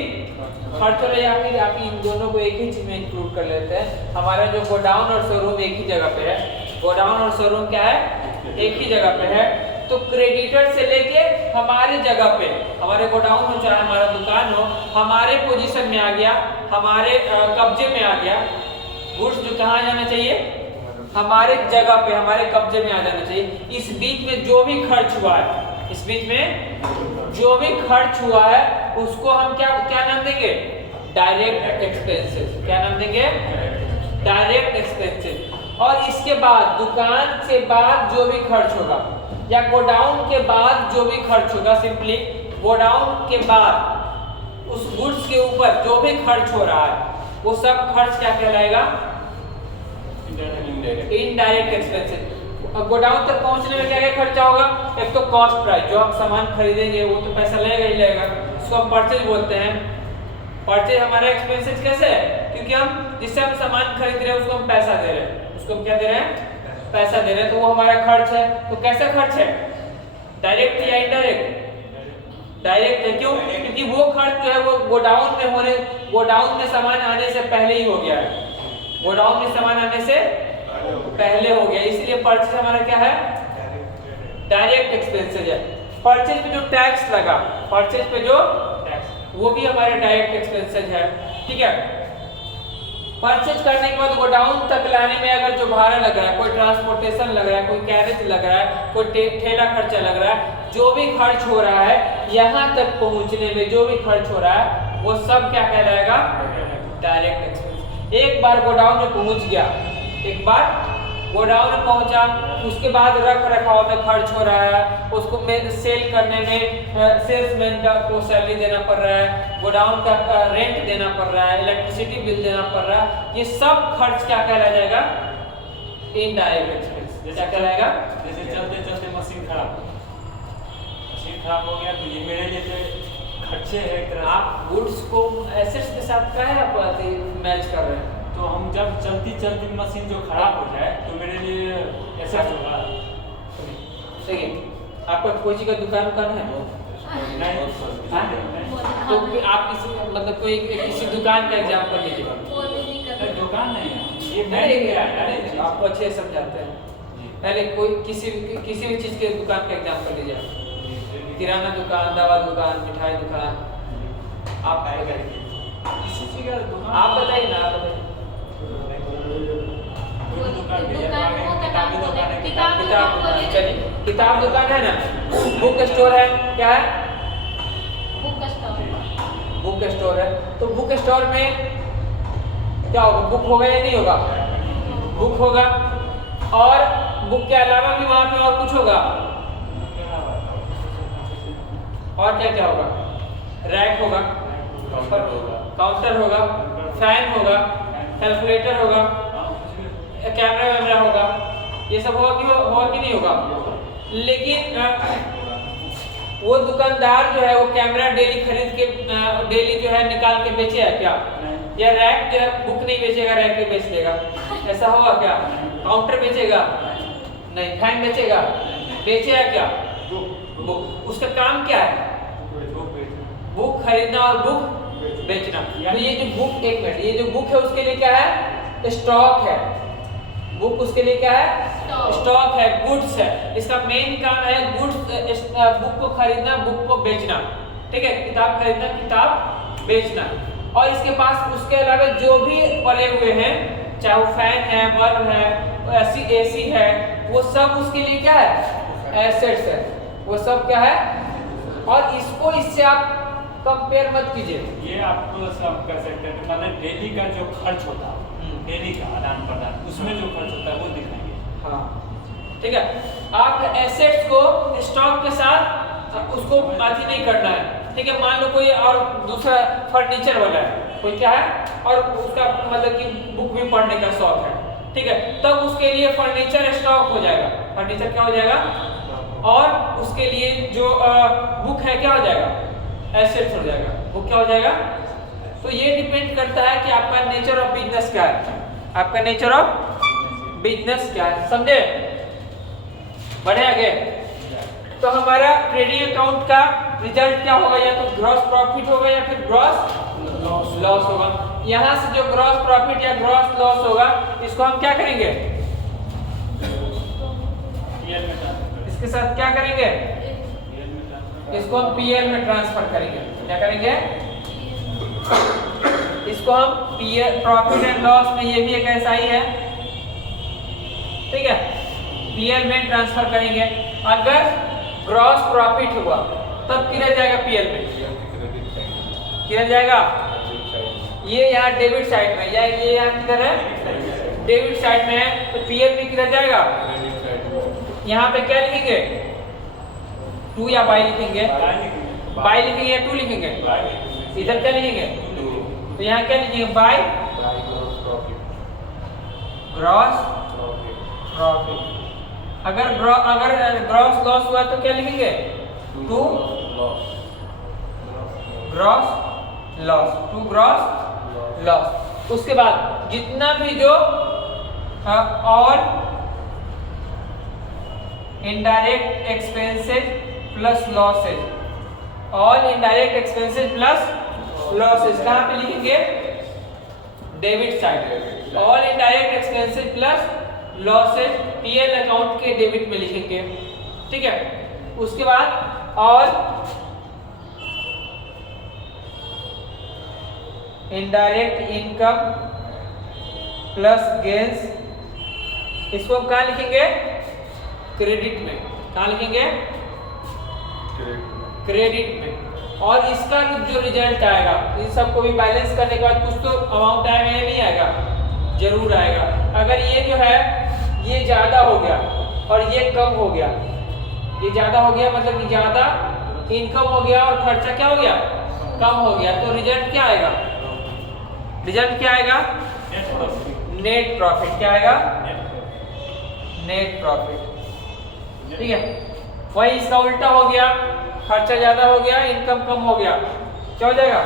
खर्च हो रहा है, या फिर आप इन दोनों को एक ही चीज में इंक्लूड कर लेते हैं। हमारा जो गोडाउन और शोरूम एक ही जगह पे है, गोडाउन और शोरूम क्या है? एक ही जगह पे है। तो क्रेडिटर से लेके हमारे जगह पे, हमारे गोडाउन हो चाहे हमारा दुकान हो, हमारे पोजीशन में आ गया, हमारे कब्जे में आ गया। गुड्स जो कहाँ जाना चाहिए? हमारे जगह पे, हमारे कब्जे में आ जाना चाहिए। इस बीच में जो भी खर्च हुआ है, इस बीच में जो भी खर्च हुआ है उसको हम क्या नाम देंगे? Direct expenses. क्या नाम देंगे? Direct expenses. और इसके बाद दुकान से बाद जो भी खर्च होगा या गोडाउन के बाद जो भी खर्च होगा, सिंपली गोडाउन के बाद उस गुड्स के ऊपर जो भी खर्च हो रहा है वो सब खर्च क्या कहलाएगा? Indirect expenses. गोडाउन तक पहुंचने में क्या क्या खर्चा होगा? एक तो कॉस्ट प्राइस, जो हम सामान खरीदेंगे वो तो पैसा लगेगा ही लगेगा, इसको हम परचेज बोलते हैं। परचेज हमारा एक्सपेंसेस कैसे है? क्योंकि हम जिससे हम सामान खरीद रहे हैं उसको हम पैसा दे रहे हैं, उसको हम क्या दे रहे हैं? पैसा दे रहे हैं, तो वो हमारा खर्च है। तो कैसा खर्च है? डायरेक्ट या इनडायरेक्ट? डायरेक्ट है। क्यों? क्योंकि वो खर्च जो है वो गोडाउन में सामान आने से पहले ही हो गया है, गोडाउन में सामान आने से पहले हो गया, इसलिए परचेज हमारा क्या है? डायरेक्ट एक्सपेंसेस है। परचेज पे जो टैक्स लगा, परचेज पे जो टैक्स, वो भी हमारे डायरेक्ट एक्सपेंसेस है, ठीक है। परचेज करने के बाद गोडाउन तक लाने में अगर जो भाड़ा लग रहा है, कोई ट्रांसपोर्टेशन लग रहा है, कोई कैरेज लग रहा है, कोई ठेला खर्चा लग रहा है, जो भी खर्च हो रहा है यहाँ तक पहुँचने में जो भी खर्च हो रहा है वो सब क्या कहलाएगा? Direct expense. एक बार गोडाउन में पहुँच गया, एक बार गोडाउन में पहुंचा, उसके बाद रख रखाव में खर्च हो रहा है, उसको सेल करने में सेल्समैन को सैलरी देना पड़ रहा है, गोडाउन का रेंट देना पड़ रहा है, इलेक्ट्रिसिटी बिल देना पड़ रहा है, ये सब खर्च क्या कहलाया जाएगा? Indirect expense. क्या कहलाएगा? जैसे चलते चलते मशीन खराब हो गया, तो ये मेरे लिए तो खर्चे है एक तरह। आप गुड्स को एसेट्स के साथ क्या है आप मैच कर रहे हैं? तो हम जब चलती मशीन जो खराब हो जाए तो मेरे लिए ऐसा होगा। देखिए, आपका कोई चीज का दुकान है? नहीं, तो आप किसी दुकान का एग्जाम्पल लीजिए। दुकान नहीं है, ये नहीं, आपको अच्छे समझाते हैं। पहले कोई किसी भी चीज के दुकान का एग्जाम्पल लीजिए, किराना दुकान, दवा दुकान, मिठाई दुकान, आप किसी चीज का दुकान। आप बताइए ना, आप बताइए। किताब दुकान है ना, बुक स्टोर है, क्या है? बुक स्टोर है। तो बुक स्टोर में क्या होगा? बुक होगा या नहीं होगा? बुक होगा। और बुक के अलावा भी वहां पे और कुछ होगा? और क्या क्या होगा? रैक होगा, काउंटर होगा, फैन होगा, कैलकुलेटर होगा, कैमरा वैमरा होगा, ये सब होगा कि नहीं होगा। लेकिन वो दुकानदार जो है वो कैमरा डेली खरीद के डेली जो है निकाल के बेचेगा क्या? या रैक जो है बुक नहीं बेचेगा, रैक ही बेच देगा, ऐसा होगा क्या? काउंटर बेचेगा नहीं, फैन बेचेगा, बेचेगा क्या? बुक। उसका काम क्या है? बुक खरीदना और बुक बेचना। तो ये जो बुक, एक मिनट, ये जो बुक है उसके लिए क्या है? स्टॉक है। बुक उसके लिए क्या है? स्टॉक है, गुड्स है। इसका मेन काम है गुड्स, बुक को खरीदना, बुक को बेचना, ठीक है, किताब खरीदना, किताब बेचना। और इसके पास उसके अलावा जो भी पड़े हुए हैं, चाहे वो फैन है, बल्ब है, एसी है, वो सब उसके लिए क्या है? एसेट्स है, वो सब क्या है। और इसको इससे आप कंपेयर मत कीजिए। ये आपको सब कर सकते हैं, मतलब डेली का जो खर्च होता है, डेली का आदान प्रदान, उसमें जो खर्च होता है वो दिखाएंगे। हाँ, ठीक है। आप एसेट्स को स्टॉक के साथ उसको बात ही नहीं करना है, ठीक है। मान लो कोई और दूसरा फर्नीचर वाला है, कोई क्या है, और उसका मतलब कि बुक भी पढ़ने का शौक है, ठीक है, तब उसके लिए फर्नीचर स्टॉक हो जाएगा, फर्नीचर क्या हो जाएगा, और उसके लिए जो बुक है क्या हो जाएगा? एसेट्स हो जाएगा, बुक क्या हो जाएगा। तो ये डिपेंड करता है कि आपका नेचर ऑफ बिजनेस क्या है, आपका नेचर ऑफ बिजनेस क्या है, समझे? बढ़े आगे। तो हमारा ट्रेडिंग अकाउंट का रिजल्ट क्या होगा? या तो ग्रॉस प्रॉफिट होगा या फिर ग्रॉस लॉस होगा। यहाँ से जो ग्रॉस प्रॉफिट या ग्रॉस लॉस होगा, इसको हम क्या करेंगे? इसके साथ क्या करेंगे? इसको हम पीएल में ट्रांसफर करेंगे। क्या करेंगे? इसको हम पीएल, प्रॉफिट एंड लॉस में, ये भी एक ऐसा ही है, ठीक है, पीएल में ट्रांसफर करेंगे। अगर ग्रॉस प्रॉफिट हुआ तब किधर जाएगा? पीएल में किधर जाएगा? ये यहाँ डेबिट साइड में, या ये यहाँ किधर है? डेबिट साइड में है, तो पीएल में किधर जाएगा? यहाँ पे क्या लिखेंगे? 2 या बाई लिखेंगे? बाई लिखेंगे या 2 लिखेंगे? इधर क्या लिखेंगे? तो यहाँ क्या लिखेंगे? By gross profit. अगर ग्रॉस लॉस हुआ तो क्या लिखेंगे? 2 ग्रॉस लॉस, 2 ग्रॉस लॉस। उसके बाद जितना भी जो और indirect expenses plus losses, all indirect expenses plus losses कहाँ पे लिखेंगे? Debit side. All indirect expenses plus losses PL account के डेबिट में लिखेंगे, ठीक है। उसके बाद और इनडायरेक्ट इनकम प्लस गेन्स, इसको हम कहाँ लिखेंगे? क्रेडिट में। कहाँ लिखेंगे? क्रेडिट में। और इसका जो रिजल्ट आएगा, इन सबको भी बैलेंस करने के बाद कुछ तो अमाउंट आएगा या नहीं आएगा? जरूर आएगा। अगर ये जो है ये ज़्यादा हो गया और ये कम हो गया, ये ज़्यादा हो गया मतलब कि ज़्यादा इनकम हो गया और खर्चा क्या हो गया? कम हो गया, तो रिजल्ट क्या आएगा? रिजल्ट क्या आएगा? Net profit. क्या आएगा? नेट प्रॉफिट, ठीक है। वही इसका उल्टा हो गया, खर्चा ज्यादा हो गया, इनकम कम हो गया, क्या हो जाएगा?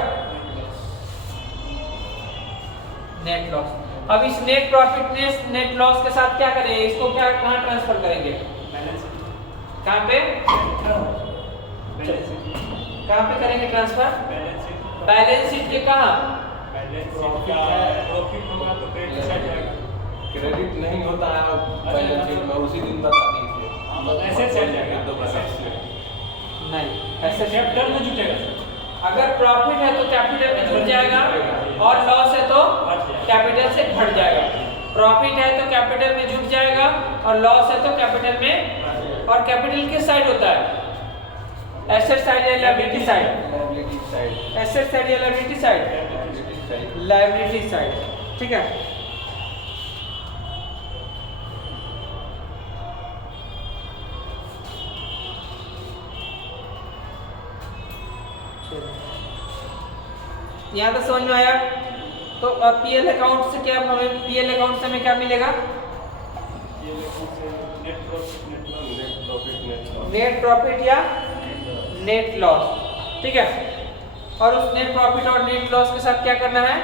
Net loss. अब इस नेट प्रॉफिट ने नेट लॉस के साथ क्या करेंगे? इसको क्या कहाँ ट्रांसफर करेंगे? कहाँ पे? कहाँ पे करेंगे ट्रांसफर? बैलेंस शीट के कहाँ? क्रेडिट नहीं होता है बैलेंस शीट में, उसी दिन बता दीजिए। नहीं, ऐसे कैपिटल में जुटेगा। अगर प्रॉफिट है तो कैपिटल में जुट जाएगा और लॉस है तो कैपिटल से घट जाएगा। प्रॉफिट है तो कैपिटल में जुट जाएगा और लॉस है तो कैपिटल में। और कैपिटल किस साइड होता है? एसेट साइड या लायबिलिटी साइड? एसेट साइड या लायबिलिटी साइड? लायबिलिटी साइड, ठीक है। यहाँ तक समझ में आया? तो पीएल अकाउंट से क्या हमें पीएल अकाउंट से हमें क्या मिलेगा? नेट प्रॉफिट या नेट लॉस, ठीक है। और उस नेट प्रॉफिट और नेट लॉस के साथ क्या करना है?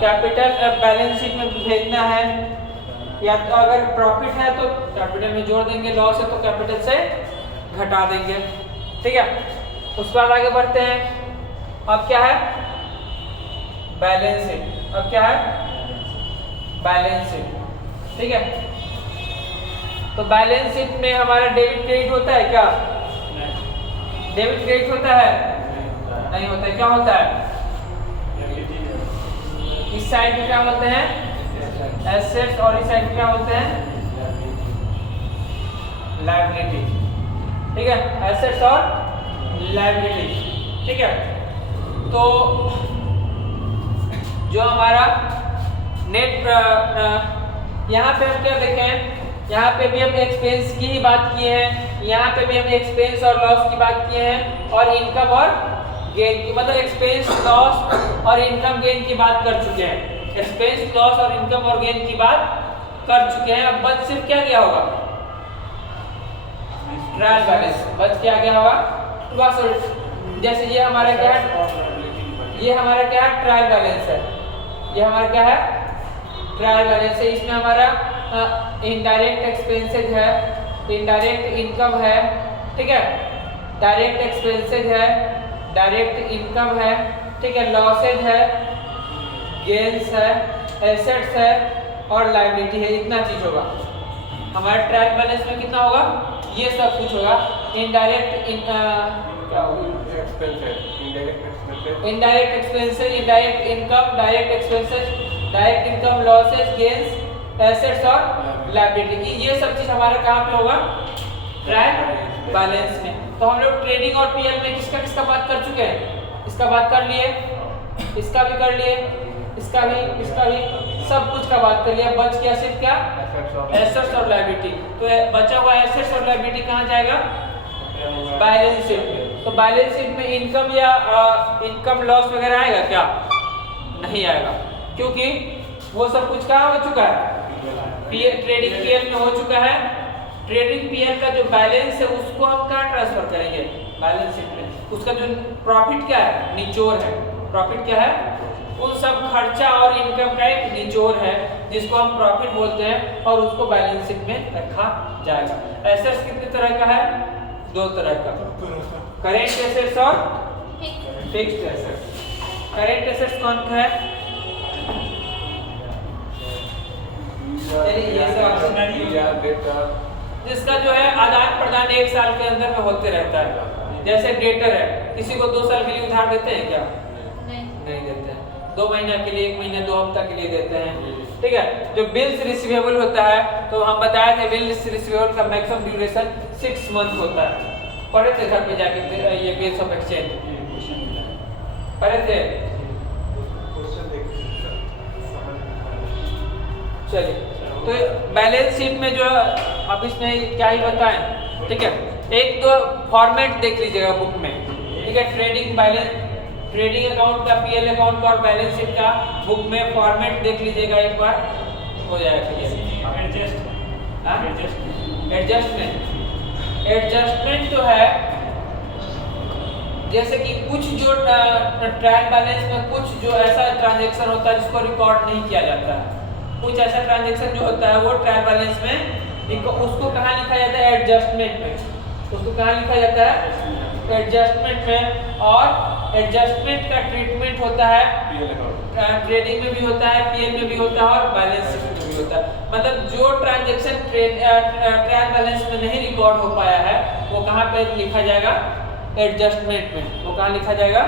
कैपिटल बैलेंस शीट में भेजना है। या तो अगर प्रॉफिट है तो कैपिटल में जोड़ देंगे, लॉस है तो कैपिटल से घटा देंगे, ठीक है। उसके बाद आगे बढ़ते हैं। अब क्या है? Balance sheet. अब क्या है? बैलेंस शीट, ठीक है। तो बैलेंस शीट में हमारा डेबिट क्रेडिट होता है क्या? डेबिट क्रेडिट होता है? नहीं होता है। क्या होता है? इस साइड में क्या बोलते हैं? एसेट्स, और इस साइड में क्या बोलते हैं? लायबिलिटी, ठीक है। एसेट्स और लायबिलिटी, ठीक है। तो जो हमारा नेट यहाँ पे हम क्या देखें हैं? यहाँ पे भी हम एक्सपेंस की ही बात किए हैं, यहाँ पे भी हम एक्सपेंस और लॉस की बात किए हैं, और इनकम और गेन की, मतलब एक्सपेंस, लॉस और इनकम गेन की बात कर चुके हैं। एक्सपेंस, लॉस और इनकम और गेन की बात कर चुके हैं। अब बच सिर्फ क्या गया होगा? ट्रायल बैलेंस बच क्या गया होगा? जैसे ये हमारा क्या है? ये हमारा क्या है? ट्रायल बैलेंस है। ये हमारा क्या है? ट्रायल बैलेंस है। इसमें हमारा इनडायरेक्ट एक्सपेंसेज है, इनडायरेक्ट इनकम है, ठीक है। डायरेक्ट एक्सपेंसेज है, डायरेक्ट इनकम है, ठीक है। लॉसेज है, गेन्स है, एसेट्स है और लायबिलिटी है। इतना चीज होगा हमारे ट्रायल बैलेंस में। कितना होगा? ये सब कुछ होगा। इनडायरेक्ट क्या होगा? Indirect expenses, indirect income, direct expenses, direct income, losses, gains, assets और लायबिलिटी। ये सब चीज हमारा कहाँ पे होगा? ट्रायल बैलेंस में। तो हम लोग ट्रेडिंग और पीएल में किसका किसका बात कर चुके हैं? इसका बात कर लिए, इसका भी कर लिए, इसका भी, सब कुछ का बात कर लिया। बच गया सिर्फ क्या? एसेट्स और लायबिलिटी। तो बचा हुआ एसेट्स और लायबिलिटी कहाँ जाएगा? बैलेंस शीट में। तो बैलेंस शीट में इनकम या इनकम लॉस वगैरह आएगा क्या? नहीं आएगा, क्योंकि वो सब कुछ कहाँ हो चुका है? ट्रेडिंग पीएल में हो चुका है। ट्रेडिंग पीएल का जो बैलेंस है उसको हम कहाँ ट्रांसफर करेंगे? बैलेंस शीट में। उसका जो प्रॉफिट क्या है? निचोड़ है। प्रॉफिट क्या है? उन सब खर्चा और इनकम का एक निचोड़ है जिसको हम प्रॉफिट बोलते हैं, और उसको बैलेंस शीट में रखा जाएगा। एसेट्स कितने तरह का है? 2 तरह का, करेंट एसेट्स और फिक्स्ड एसेट्स। करेंट एसेट्स कौन सा है? जिसका जो है आदान प्रदान 1 साल के अंदर में होते रहता है। जैसे डेटर है, किसी को 2 साल के लिए उधार देते हैं क्या? नहीं देते हैं। 2 महीना के लिए, 1 महीने 2 हफ्ता के लिए देते हैं, ठीक है। जो बिल्स रिसीवेबल होता है, तो हम बताए थे बिल्स रिसीवेबल का मैक्सिमम ड्यूरेशन 6 मंथ होता है। पढ़े थे घर पे जाके ये बिल्स ऑफ एक्सचेंज पढ़े थे? चलिए, तो बैलेंस शीट में जो अब इसमें क्या ही बताएं, ठीक है। 1-2 फॉर्मेट देख लीजिएगा बुक में, ठीक है। ट्रेडिंग अकाउंट का, पीएल अकाउंट का और बैलेंस शीट का बुक में फॉर्मेट देख लीजिएगा, एक बार हो जाएगा। एडजस्टमेंट जो है, जैसे कि कुछ जो ट्रायल बैलेंस में कुछ जो ऐसा ट्रांजैक्शन होता है जिसको रिकॉर्ड नहीं किया जाता है। कुछ ऐसा ट्रांजैक्शन जो होता है वो ट्रायल बैलेंस में उसको कहाँ लिखा जाता है? एडजस्टमेंट में। उसको कहाँ लिखा जाता है? एडजस्टमेंट में। और एडजस्टमेंट का ट्रीटमेंट होता है ट्रेडिंग में भी होता है, पीएल में भी होता है और बैलेंस शीट में भी होता है। मतलब जो ट्रांजैक्शन ट्रायल बैलेंस में नहीं रिकॉर्ड हो पाया है वो कहाँ पे लिखा जाएगा? एडजस्टमेंट में। वो कहाँ लिखा जाएगा?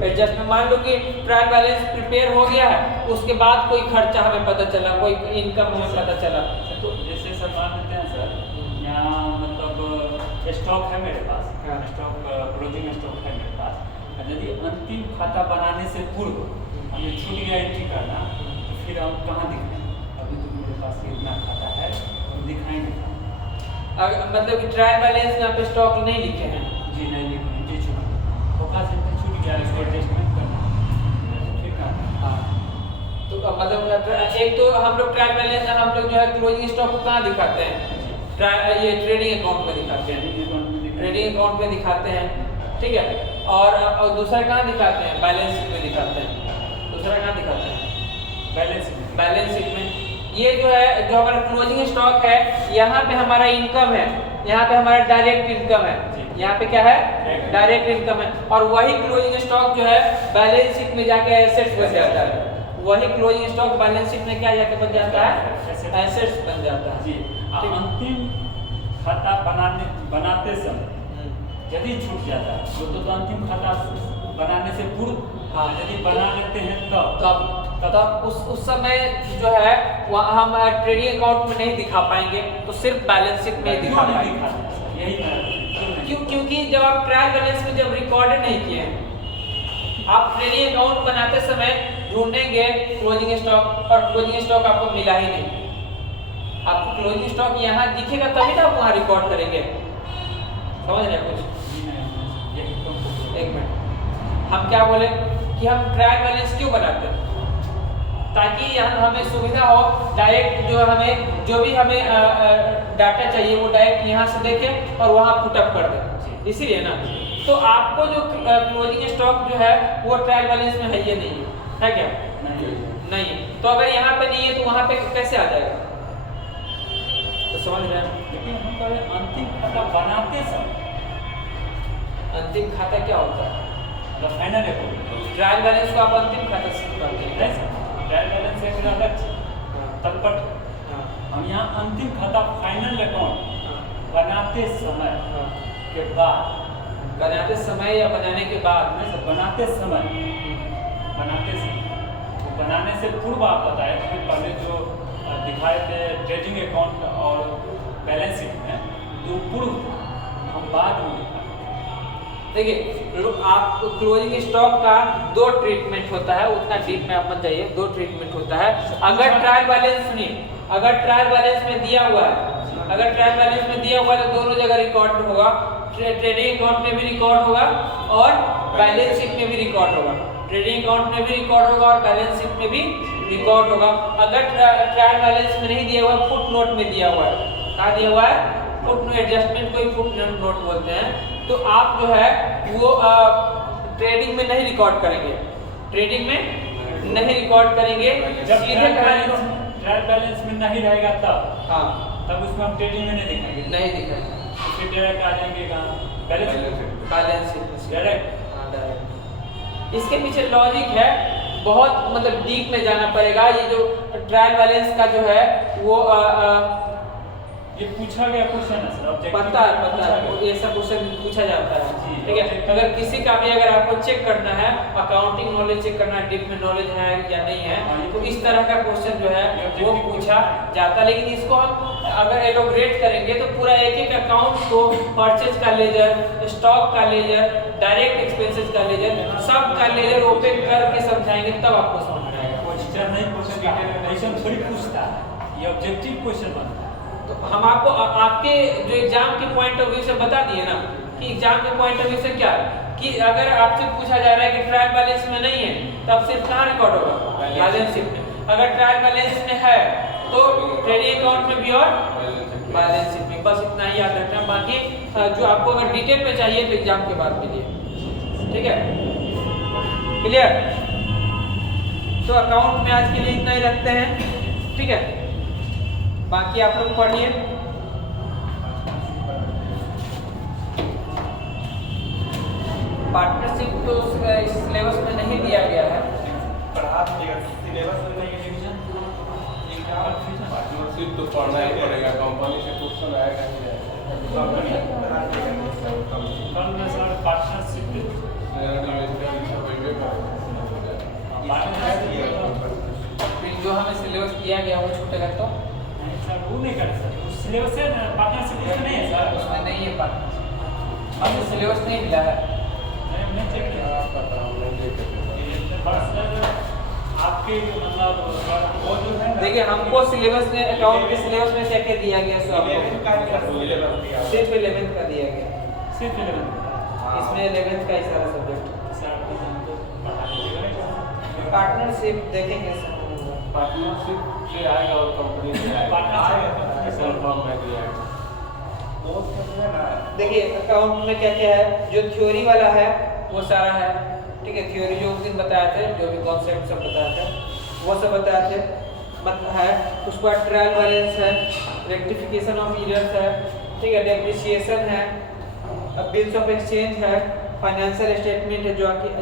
एडजस्टमेंट। मान लो कि ट्रायल बैलेंस प्रिपेयर हो गया है, उसके बाद कोई खर्चा हमें पता चला, कोई इनकम हमें पता चला, तो जैसे सर मान लेते हैं सर, यहाँ मतलब स्टॉक है मेरे पास, स्टॉक क्लोजिंग स्टॉक है मेरे पास। यदि अंतिम खाता बनाने से पूर्व हमें छूट गया एंट्री करना, तो फिर हम कहाँ दिखाएं? अभी तो मेरे पास इतना खाता है, हम दिखाएंगे। मतलब कि ट्रायल बैलेंस में आप स्टॉक नहीं लिखे हैं? जी नहीं लिखे, जी छूट गया, इसको एडजस्टमेंट करना। मतलब एक तो हम लोग ट्रायल बैलेंस हम लोग जो है क्लोजिंग स्टॉक को कहाँ दिखाते हैं, ये ट्रेडिंग अकाउंट में दिखाते हैं, ट्रेडिंग अकाउंट में दिखाते हैं, ठीक है। और दूसरा कहाँ दिखाते हैं, बैलेंस शीट में दिखाते हैं। दूसरा कहाँ दिखाते हैं, बैलेंस शीट में। ये जो है जो हमारा क्लोजिंग स्टॉक है, यहाँ पे हमारा इनकम है, यहाँ पे हमारा डायरेक्ट इनकम है, यहाँ पे क्या है, डायरेक्ट इनकम है। और वही क्लोजिंग स्टॉक जो है बैलेंस शीट में जाके एसेट्स बन जाता है। वही क्लोजिंग स्टॉक बैलेंस शीट में क्या जाके बन जाता है, एसेट्स बन जाता है। अंतिम खाता बनाते समय यदि छूट जाता है तो अंतिम खाता बनाने से पूर्व यदि बना लेते हैं तब उस समय जो है वहाँ हम ट्रेडिंग अकाउंट में नहीं दिखा पाएंगे, तो सिर्फ बैलेंस शीट में ही दिखा पाएंगे। यही क्योंकि जब आप ट्रायल बैलेंस में जब रिकॉर्ड नहीं किए हैं, आप ट्रेडिंग अकाउंट बनाते समय ढूंढेंगे क्लोजिंग स्टॉक और क्लोजिंग स्टॉक आपको मिला ही नहीं। आपको क्लोजिंग स्टॉक यहाँ दिखेगा तभी ना आप वहाँ रिकॉर्ड करेंगे। समझ रहे हैं कुछ? एक मिनट, हम क्या बोले कि हम ट्रायल बैलेंस क्यों बनाते हैं, ताकि यहाँ हमें सुविधा हो, डायरेक्ट जो हमें जो भी हमें डाटा चाहिए वो डायरेक्ट यहाँ से देखें और वहाँ पुटअप कर दें, इसीलिए ना। तो आपको जो क्लोजिंग स्टॉक जो है वो ट्रायल बैलेंस में है, ये नहीं है क्या? नहीं है। तो अगर यहाँ पे नहीं है तो वहाँ पे कैसे आ जाएगा? तो समझ रहे हैं। लेकिन हम कह रहे अंतिम खाता बनाते समय अंतिम खाता क्या होता है? Final account. ट्रायल बैलेंस को आप अंतिम खाता से करते हैं। नहीं सर, ट्रायल बैलेंस एक अलग तलपट। हम यहाँ अंतिम खाता फाइनल अकाउंट बनाते समय के बाद, बनाते समय या बनाने के बाद? नहीं सर, बनाते समय तो बनाने से पूर्व आप बताए कि पहले जो दिखाए थे ट्रेडिंग अकाउंट और बैलेंस शीट में, जो पूर्व हम बाद में देखिए, आप क्लोजिंग स्टॉक का दो ट्रीटमेंट होता है, उतना डीप में आप मत जाइए। दो ट्रीटमेंट होता है। अगर ट्रायल बैलेंस सुनिए, अगर ट्रायल बैलेंस में दिया हुआ है, अगर ट्रायल बैलेंस में दिया हुआ है तो दोनों जगह रिकॉर्ड होगा, ट्रेडिंग अकाउंट में भी रिकॉर्ड होगा और बैलेंस शीट में भी रिकॉर्ड होगा। ट्रेडिंग अकाउंट में भी रिकॉर्ड होगा और बैलेंस शीट में भी रिकॉर्ड होगा। अगर ट्रायल बैलेंस में नहीं दिया हुआ, फुट नोट में दिया हुआ है, कहाँ दिया हुआ है? फुट नोट, एडजस्टमेंट को ही फुट नोट बोलते हैं। तो आप जो है वो ट्रेडिंग में नहीं रिकॉर्ड करेंगे, ट्रेडिंग में नहीं रिकॉर्ड करेंगे। जब ट्रायल बैलेंस में नहीं रहेगा तब, हाँ, तब उसमें हम ट्रेडिंग में नहीं दिखाएंगे, नहीं दिखाएंगे, फिर डायरेक्ट आ जाएंगे कहाँ, बैलेंस शीट डायरेक्ट। हाँ, डायरेक्ट। इसके पीछे लॉजिक है, बहुत मतलब डीप में जाना पड़ेगा। ये जो ट्रायल बैलेंस का जो है वो ये पूछा गया क्वेश्चन है सर, ऑब्जेक्टिव पता है ये सब क्वेश्चन पूछा जाता है, ठीक है। अगर किसी का भी अगर आपको चेक करना है, अकाउंटिंग नॉलेज चेक करना है, डीप में नॉलेज है या नहीं है, तो इस तरह का क्वेश्चन जो है वो पूछा जाता है। लेकिन इसको हम अगर एलोबरेट करेंगे तो पूरा एक एक अकाउंट को, परचेज का लेजर, स्टॉक का लेजर, डायरेक्ट एक्सपेंसेस का लेजर, सब का लेजर ओपन करके समझाएंगे, तब आपको समझ में आएगा। क्वेश्चन नहीं, क्वेश्चन थोड़ी पूछता है, ये ऑब्जेक्टिव क्वेश्चन बनता है। तो हम आपको आपके जो एग्जाम के पॉइंट ऑफ व्यू से बता दिए ना कि एग्जाम के पॉइंट ऑफ व्यू से क्या कि अगर आपसे पूछा जा रहा है कि ट्रायल बैलेंस में नहीं है, तब सिर्फ कहाँ रिकॉर्ड होगा? बैलेंस शीट में। अगर ट्रायल बैलेंस में है तो ट्रेडिंग अकाउंट में भी और बैलेंस शीट में। बस इतना ही याद रखना। बाकी जो आपको अगर डिटेल में चाहिए तो एग्जाम के बाद मिलिए, ठीक है? क्लियर? तो अकाउंट में आज के लिए इतना ही रखते हैं, ठीक है? बाकी आप लोग पढ़िए। पार्टनरशिप तो इस सिलेबस में नहीं दिया गया है। पढ़ा दिया सिलेबस में नहीं है, पार्टनरशिप तो पढ़ना ही पड़ेगा, कंपनी से क्वेश्चन आएगा कल में सर पार्टनरशिप जो हमें सिलेबस दिया गया वो छूटेगा तो सर वो नहीं कर सर, उस सिलेबस से पार्टनरशिप उसमें नहीं है सर, उसमें नहीं है पार्टनरशिप। हमें सिलेबस नहीं मिला है। हमने चेक किया आपके मतलब वो जो है, देखिए हमको सिलेबस में, अकाउंट के सिलेबस में क्या क्या दिया गया? सो आपको सिर्फ 11th का दिया गया, सिर्फ 11 इसमें 11th का ही सारा सब्जेक्ट। सर आपको तो पढ़ा लीजिएगा। पार्टनरशिप देखेंगे सर। पार्टनरशिप से आएगा और कंपनी से आएगा। पार्टनरशिप कंफर्म है कि आएगा। देखिए अकाउंट में क्या क्या है, जो थ्योरी वाला है वो सारा है, ठीक है। थ्योरी जो उस दिन बताए थे, जो भी कॉन्सेप्ट सब बताए थे वो सब बताए थे, मतलब है। उसके बाद ट्रायल बैलेंस है, रेक्टिफिकेशन ऑफ एरर्स है, ठीक है। डेप्रिसिएशन है, बिल्स ऑफ एक्सचेंज है, फाइनेंशियल स्टेटमेंट है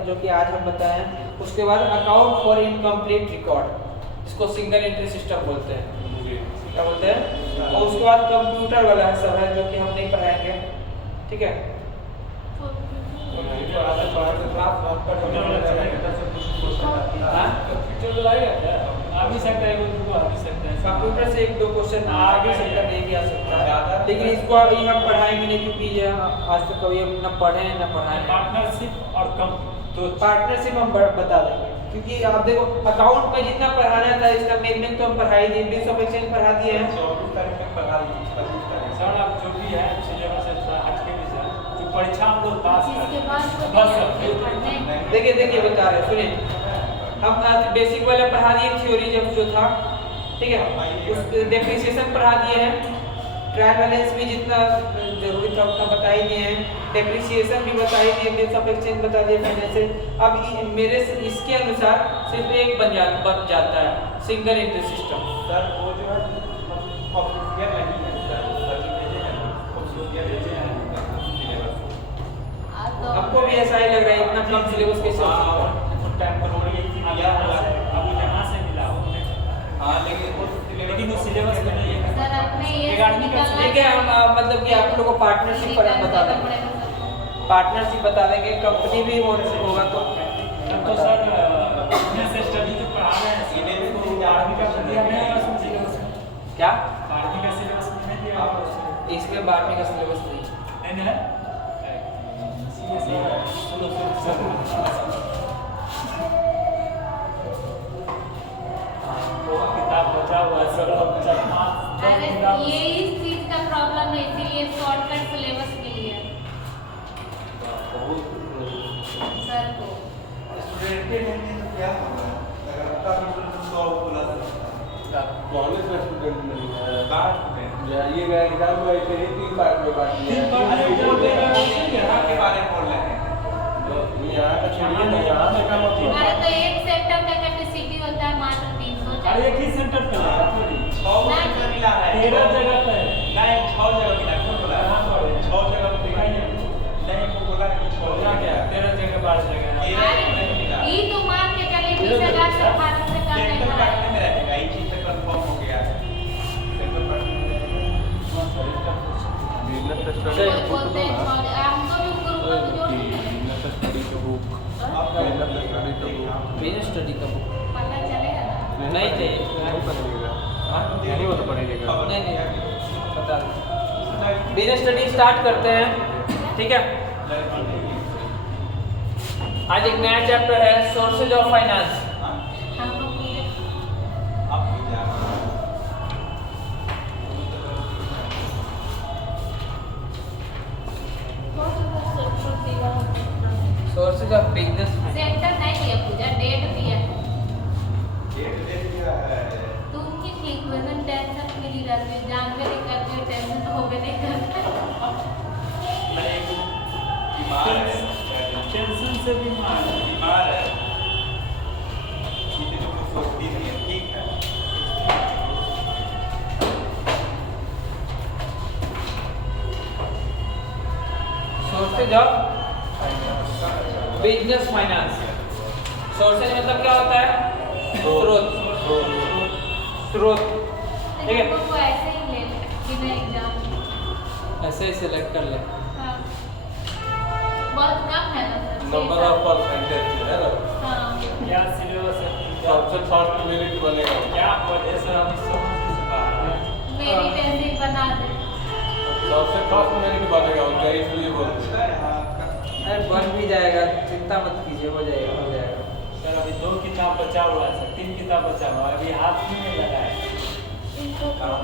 जो कि आज हम बताएं। उसके बाद अकाउंट फॉर इनकम्प्लीट रिकॉर्ड, इसको सिंगल एंट्री सिस्टम बोलते हैं, क्या बोलते हैं। और उसके बाद कंप्यूटर वाला है सब है, जो कि हम नहीं पढ़ाएंगे, ठीक है। आ भी सकता है, आ भी सकता है। कंप्यूटर से 1-2 क्वेश्चन आ भी सकता है, नहीं भी आ सकता है, लेकिन इसको अभी हम पढ़ाएंगे नहीं, क्योंकि ये आज तक कभी हम न पढ़े न पढ़ाए। पार्टनरशिप और तो पार्टनरशिप हम बता देंगे, क्योंकि आप देखो अकाउंट में जितना पढ़ाना था इसका मेन तो हम पढ़ा ही दिए, बिल्स ऑफ एक्सचेंज पढ़ा दिए हैं। सर आप जो भी है सिलेबस है आज के विषय जो परीक्षा हम लोग पास इसके बाद बस देखिए बता रहे, सुनिए। हम आज बेसिक वाला पढ़ा दिए, थ्योरी जब जो था, ठीक है। उस डेप्रिसिएशन पढ़ा दिए हैं, ट्रायल बैलेंस भी जितना जरूरी था उतना बता ही दिए हैं, डेप्रिसिएशन भी बता ही दिए, बिल्स ऑफ एक्सचेंज बता दिए, फाइनेंशियल। अब मेरे इसके अनुसार सिर्फ एक बन जाता है, सिंगल एंट्री सिस्टम। सर वो जो है ऑफिशियल नहीं है सर, आपको भी ऐसा ही लग रहा है, इतना कम सिलेबस कैसे हो सकता है? लेकिन उस सिलेबस में नहीं है। सर अपने ये ठीक है, हम मतलब कि आप लोगों को पार्टनरशिप पर बता देंगे, पार्टनरशिप बता देंगे, कंपनी भी होगा तो सर अपने से स्टडी जो पढ़ा रहे हैं सिलेबस को आर्मी का दिया नहीं है उसमें सिलेबस में। क्या आर्मी का सिलेबस में नहीं दिया है उसमें। इसमें 12वीं का सिलेबस नहीं नहीं है। किताब बचा हुआ है सर, अब अरे ये इस चीज का प्रॉब्लम है, इसीलिए शॉर्टकट सिलेबस के लिए सर को स्टूडेंट के नहीं तो क्या होगा अगर आपका भी 100 प्लस कॉलेज में स्टूडेंट नहीं है, कार स्टूडेंट जाइएगा एग्जाम में ऐसे ही 3 पार्ट में बांटिए। यहाँ के बारे में बोल रहे हैं यहाँ का छोड़िए ना, यहाँ से का मतलब अरे तो एक सेक्टर का कैपेसिटी होता है मात्र 300। अरे एक ही सेंटर पे है थोड़ी 6 सेंटर मिला है, 13 जगह पे है। नहीं 6 जगह मिला, कौन बोला कहाँ पर है? 6 जगह तो दिखाई नहीं, वो बोला कि 6 क्या क्या 13 जगह 12 जगह है। अरे ये तो मान के चलिए 20,000 से भारत से कम सेंटर नहीं काटने में है। रहेगा, ये चीज से कंफर्म हो गया है। सेंटर काटने में रहेगा। बिजनेस कोई बोलते हैं हमको भी ग्रुप में जोड़ बिजनेस स्टडी का बुक, बिजनेस स्टडी का बुक बिजनेस स्टडी का बुक पता चलेगा ना। नहीं चाहिए। नहीं बनेगा, नहीं बता पड़ेगा। नहीं बता दो। बिजनेस स्टडी स्टार्ट करते हैं, ठीक है। आज एक नया चैप्टर है, सोर्सेज ऑफ फाइनेंस। हमको पूरे आप क्या सोर्सेज ऑफ बिजनेस सेक्टर नहीं दिया पूजा, डेट दिया है। डेट दे दिया है। तुम ही ठीक हो ना, टेंशन फ्री रहती हो, जानवे नहीं करती हो, टेंशन तो होबे नहीं करता। बीमार है, टेंशन से बीमार है। बीमार है, चीजें तो कुछ सोचती नहीं है, ठीक है। Sources of business finance. Sources मतलब क्या होता है? स्रोत, स्रोत, ठीक है। तुमको ऐसे ही ले ले बिना एग्जाम। ऐसे ही सिलेक्ट कर ले। हाँ बहुत कम है ना सर। नंबर ऑफ परसेंटेज है ना, हाँ क्या सिलेबस है? सबसे फर्स्ट मेरिट बनेगा। क्या वजह से हम इस समझ नहीं पा रहे हैं। मेरी टेंशन बना दे। सबसे फर्स्ट मेरिट बनेगा उनका, इसलिए बोलते हैं। अरे बन भी जाएगा, चिंता मत कीजिए, हो जाएगा हो जाएगा। सर अभी 2 किताब बचा हुआ है सर, 3 किताब बचा हुआ है, अभी हाथ भी नहीं लगा है।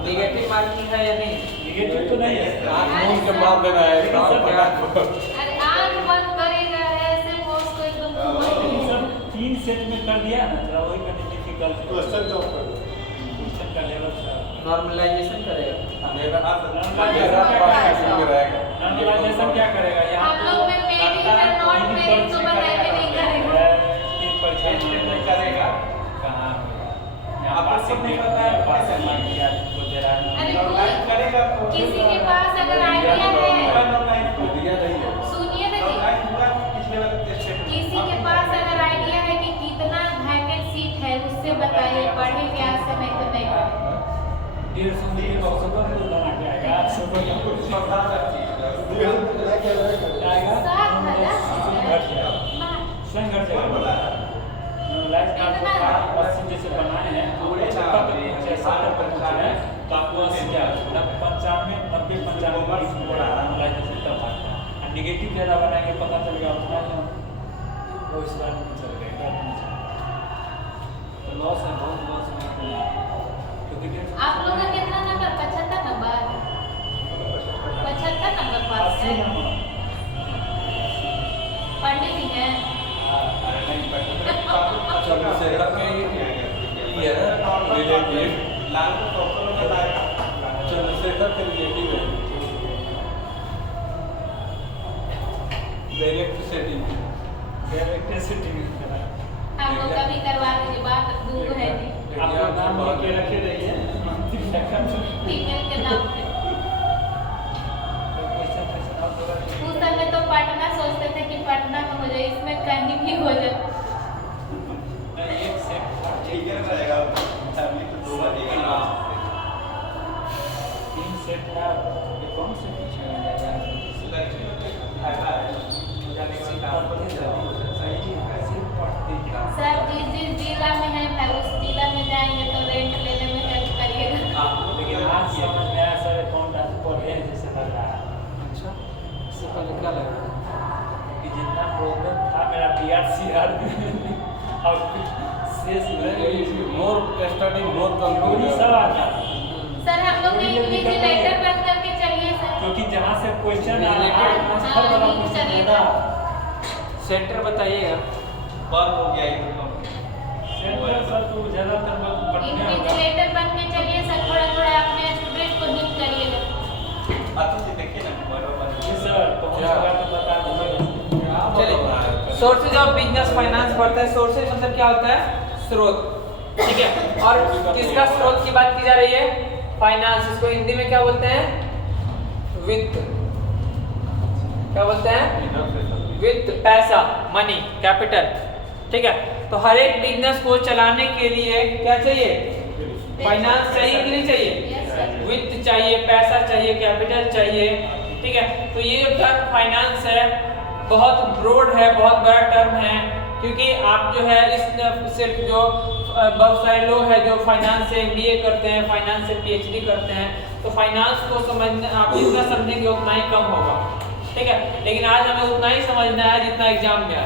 नेगेटिव मार्किंग है या नहीं? निगेटिव तो नहीं है। आँख मूंद के मार देना है, लेकिन सर, फटाफट। अरे आग बंद करेगा ऐसे वो उसको एकदम लेकिन सर 3 सेट में कर दिया ना, थोड़ा वही करने डिफिकल्ट टिपिकल क्वेश्चन जॉब कर दो। क्वेश्चन का लेवल नॉर्मलाइजेशन करेगा। नॉर्मलाइजेशन क्या करेगा यहाँ हम लोग में मेरी है नॉट मेरी तो बनाएंगे नहीं करेगा। तीन परीक्षा करेगा। कहाँ यहाँ पासिंग नहीं पता है, पासिंग मार्क दिया तो दे रहा है। अरे ऑनलाइन करेगा तो किसी के पास अगर आइडिया है, ऑनलाइन दिया नहीं है। सुनिए ना जी, ऑनलाइन हुआ पिछले बार टेस्ट किसी के पास अगर आइडिया है कि कितना वैकेंट सीट है उससे बताइए, पढ़े क्या से नहीं तो नहीं पढ़े। 150 में बॉक्स पर तो बना के आएगा। 7,000 आएगा। 7,000 घट जाएगा। स्वयं घट जाएगा। लाइफ का आपको 80 जैसे बनाए हैं तो 75 तक 70 तक है तो आपको 80 क्या 95 90 95 लाइफ जैसे तब आता है। नेगेटिव ज़्यादा बनाएंगे पता चलेगा उतना ही वो इस बार नहीं चल गएगा तो लॉस है, बहुत लॉस है। क्योंकि आप लोग का कितना नंबर? 75 नंबर 75 नंबर पास 80 है। नंबर पढ़ने भी है। चंद्रशेखर में ये है ना रिलेटिव, चंद्रशेखर के रिलेटिव है डायरेक्ट सेटिंग। हम लोग का भी करवा दीजिए, बात दूर है जी, आपका नाम लेके रखे रहिए फीमेल के नाम पे। उस समय तो पटना सोचते थे कि पटना में हो जाए, इसमें कहीं भी हो जाए। सर जिस जिस जिला में है मैं उस जिला में जाएंगे तो रेंट लेने में हेल्प करिएगा। लेकिन आज समझ में आया सर अकाउंट पढ़े जैसे लग रहा है अच्छा, इससे पहले क्या लग रहा है? कि जितना प्रॉब्लम था मेरा PRCR और शेष मोर स्टडी मोर पूरी सब कंफ्यूजन। आता है सर हम लोग ने इन्विजिलेटर बन करके चलिए सर। क्योंकि जहाँ से क्वेश्चन आ रहा है हाँ, हर वाला हाँ, क्वेश्चन चलिए। था सेंटर बताइएगा। बंद हो गया ये सेंटर सर तो ज़्यादातर लोग पढ़ने होगा इन्विजिलेटर बन के चलिए सर, थोड़ा थोड़ा अपने स्टूडेंट को हिट करिएगा। देखिए ना बराबर जी सर पहुँचेगा तो बता दीजिए चलिए, सोर्सेज ऑफ बिजनेस फाइनेंस पढ़ते हैं। सोर्सेज मतलब क्या होता है? स्रोत, ठीक है। और किसका स्रोत की बात की जा रही है? फाइनेंस। इसको हिंदी में क्या बोलते हैं? वित्त। क्या बोलते हैं? वित्त, पैसा, मनी, कैपिटल, ठीक है। तो हर एक बिजनेस को चलाने के लिए क्या चाहिए? फाइनेंस चाहिए कि नहीं चाहिए? Yes, sir. वित्त चाहिए, पैसा चाहिए, कैपिटल चाहिए, ठीक है। तो ये जो टर्म फाइनेंस है बहुत ब्रॉड है, बहुत बड़ा टर्म है, क्योंकि आप जो है इस सिर्फ जो बहुत सारे लोग हैं जो फाइनेंस से MBA करते हैं, फाइनेंस से PhD करते हैं, तो फाइनेंस को समझना आप जितना समझेंगे उतना ही कम होगा, ठीक है। लेकिन आज हमें उतना ही समझना है जितना एग्जाम में है,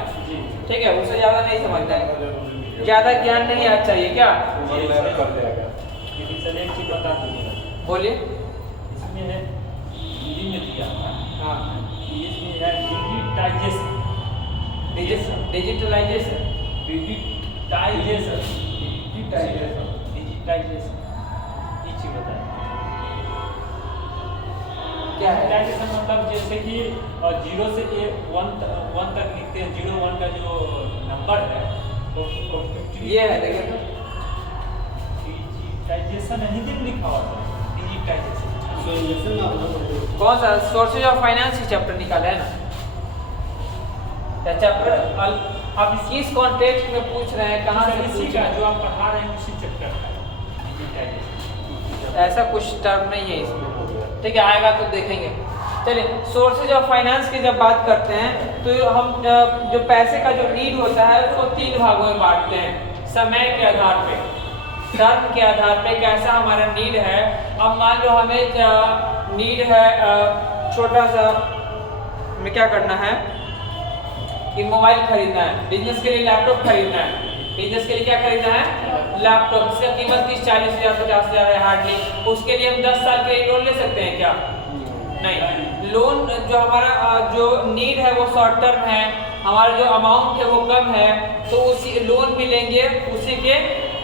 ठीक है। उससे ज़्यादा नहीं समझना है, ज़्यादा ज्ञान नहीं आज चाहिए क्या? कर देगा। लेकिन सर एक चीज़ बता दीजिएगा बोलिए। इसमें है हिंदी में दिया हुआ है हाँ, इसमें है डिजिटाइजेशन डिजिटलाइजेशन। डिजिटाइजेशन डिजिटाइजेशन ये चीज़ बताइए क्या है? डिजिटाइजेशन मतलब जैसे कि 0 से 1 तक लिखते हैं, 0 1 का जो नंबर है तो ये है, देखिए तो। डिजिटाइजेशन हिंदी में लिखा हुआ है डिजिटाइजेशन कौन सा? Sources of finance he chapter निकाला है ना? चैप्टर आप किस कॉन्टेक्स्ट में पूछ रहे हैं, कहाँ से इसी पूछ का रहे जो आप पढ़ा रहे हैं उसी चैप्टर का डिजिटाइजेशन हैं? ऐसा कुछ टर्म नहीं है इसमें, ठीक है। आएगा तो देखेंगे। चलिए, सोर्सेज ऑफ फाइनेंस की जब बात करते हैं तो हम जो पैसे का जो नीड होता है उसको 3 भागों में बांटते हैं। समय के आधार पे, टर्म के आधार पे कैसा हमारा नीड है। अब मान लो हमें नीड है छोटा सा, हमें क्या करना है कि मोबाइल खरीदना है, बिजनेस के लिए लैपटॉप खरीदना है। बिजनेस के लिए क्या खरीदना है? लैपटॉप, जिसका कीमत 30-40 हज़ार 50 हज़ार है हार्डली। उसके लिए हम 10 साल के लिए लोन ले सकते हैं क्या? नहीं। लोन जो हमारा जो नीड है वो शॉर्ट टर्म है, हमारा जो अमाउंट है वो कम है, तो उसी लोन भी लेंगे उसी के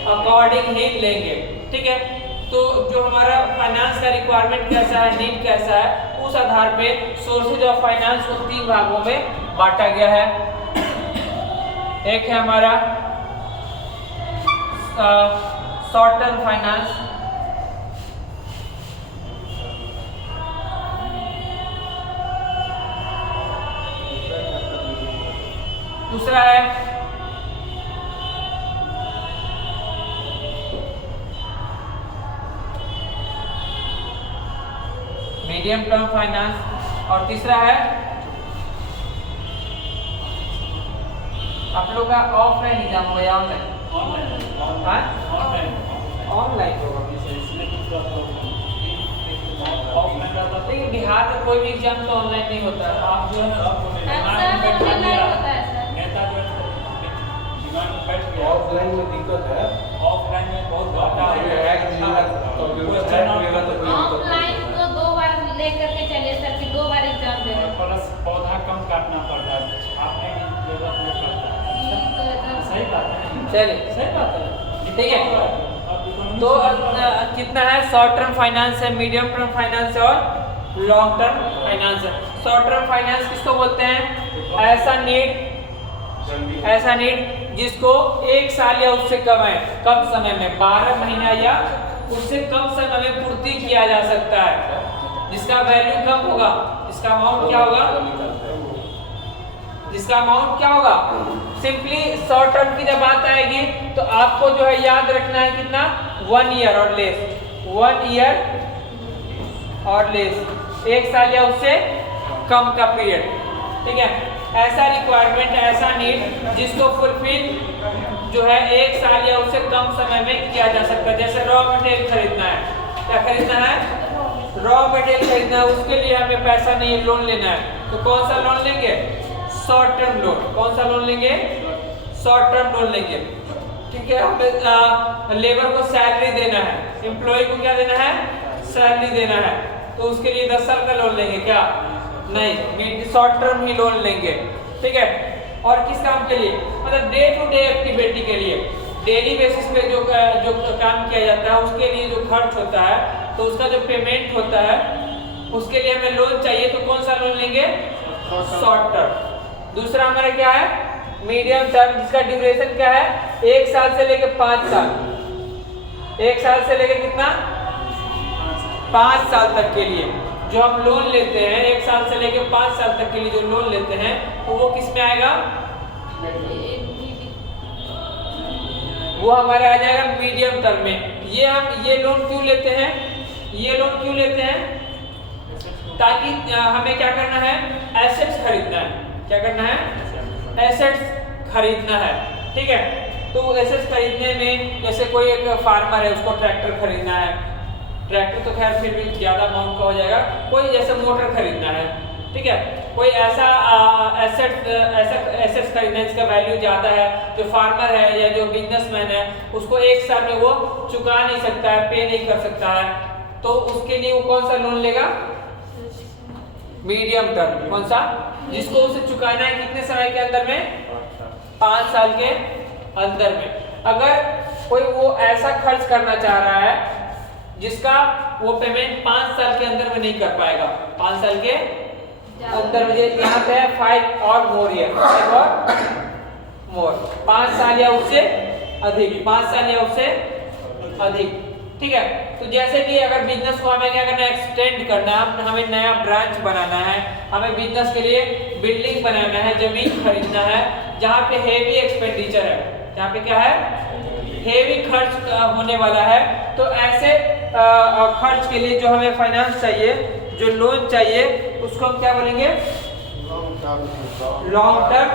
अकॉर्डिंग ही लेंगे। ठीक है, तो जो हमारा फाइनेंस का रिक्वायरमेंट कैसा है, नीड कैसा है, उस आधार पे सोर्सेज ऑफ फाइनेंस को 3 भागों में बांटा गया है। एक है हमारा शॉर्ट टर्म फाइनेंस, दूसरा है मीडियम टर्म फाइनेंस और तीसरा है आप लोग का ऑफलाइन एग्जाम होगा या ऑनलाइन? ऑनलाइन होगा। लेकिन बिहार में कोई भी एग्जाम तो ऑनलाइन नहीं होता है। आप जो है ऑफलाइन में दिक्कत है, ऑफलाइन में बहुत घाटा ऑफलाइन तो 2 बार लेकर के चलिए सर कि 2 बार एग्जाम दे रहे हैं। प्लस पौधा कम काटना पड़ता है, आपने भी जरूरत नहीं पड़ता है। ये तो एकदम सही बात है, चलिए सही बात है, ठीक है। तो कितना है, शॉर्ट टर्म फाइनेंस है, मीडियम टर्म फाइनेंस है और लॉन्ग टर्म फाइनेंस है। शॉर्ट टर्म फाइनेंस किसको बोलते हैं? ऐसा नीड जिसको 1 साल या उससे कम समय में 12 महीना या उससे कम समय में पूर्ति किया जा सकता है, जिसका वैल्यू कम होगा, इसका अमाउंट क्या होगा, जिसका अमाउंट क्या होगा। सिंपली शॉर्ट टर्म की जब बात आएगी तो आपको जो है याद रखना है कितना, 1 ईयर और लेस, 1 ईयर और लेस, 1 साल या उससे कम का पीरियड। ठीक है, ऐसा रिक्वायरमेंट, ऐसा नीड जिसको फुलफिल जो है 1 साल या उससे कम समय में किया जा सकता है। जैसे रॉ मटेरियल खरीदना है, क्या खरीदना है, रॉ मटेरियल खरीदना है, उसके लिए हमें पैसा नहीं है, लोन लेना है, तो कौन सा लोन लेंगे, शॉर्ट टर्म लोन। कौन सा लोन लेंगे, शॉर्ट टर्म लोन लेंगे। ठीक है, हमें लेबर को सैलरी देना है, एम्प्लॉय को क्या देना है, सैलरी देना है, तो उसके लिए 10 साल का लोन लेंगे क्या, नहीं, शॉर्ट टर्म ही लोन लेंगे। ठीक है, और किस काम के लिए, मतलब डे टू डे एक्टिविटी के लिए, डेली बेसिस पे जो काम किया जाता है उसके लिए जो खर्च होता है, तो उसका जो पेमेंट होता है उसके लिए हमें लोन चाहिए, तो कौन सा लोन लेंगे, शॉर्ट टर्म। दूसरा हमारा क्या है, मीडियम टर्म, जिसका ड्यूरेशन क्या है, 1 साल से लेके 5 साल, 1 साल से लेके कितना, 5 साल तक के लिए जो हम लोन लेते हैं, 1 साल से लेके 5 साल तक के लिए जो लोन लेते हैं, तो वो किस में आएगा, वो हमारा आ जाएगा मीडियम टर्म में। ये लोन क्यों लेते हैं, ये लोन क्यों लेते हैं, ताकि हमें क्या करना है, एसेट्स खरीदना है, क्या करना है, एसेट्स खरीदना है। ठीक है, तो एसेट्स खरीदने में जैसे कोई एक फार्मर है, उसको ट्रैक्टर खरीदना है, ट्रैक्टर तो खैर फिर भी ज़्यादा अमाउंट का हो जाएगा, कोई जैसे मोटर खरीदना है, ठीक है, कोई ऐसा एसेट्स खरीदना है जिसका वैल्यू ज़्यादा है, जो फार्मर है या जो बिजनेसमैन है उसको 1 साल में वो चुका नहीं सकता है, पे नहीं कर सकता है, तो उसके लिए वो कौन सा लोन लेगा, मीडियम टर्म। कौन सा, जिसको उसे चुकाना है कितने समय के अंदर में, 5 साल के अंदर में। अगर कोई वो ऐसा खर्च करना चाह रहा है जिसका वो पेमेंट 5 साल के अंदर में नहीं कर पाएगा, 5 साल के अंदर में, यहाँ पे है 5 और मोर ईयर, 5 और मोर, 5 साल या उससे अधिक, 5 साल या उससे अधिक। ठीक है, तो जैसे कि अगर बिजनेस को हमें क्या करना है, एक्सटेंड करना है, हमें नया ब्रांच बनाना है, हमें बिजनेस के लिए बिल्डिंग बनाना है, जमीन खरीदना है, जहाँ पे हेवी एक्सपेंडिचर है, जहाँ पे क्या है, हेवी खर्च होने वाला है, तो ऐसे खर्च के लिए जो हमें फाइनेंस चाहिए, जो लोन चाहिए, उसको हम क्या बोलेंगे, long term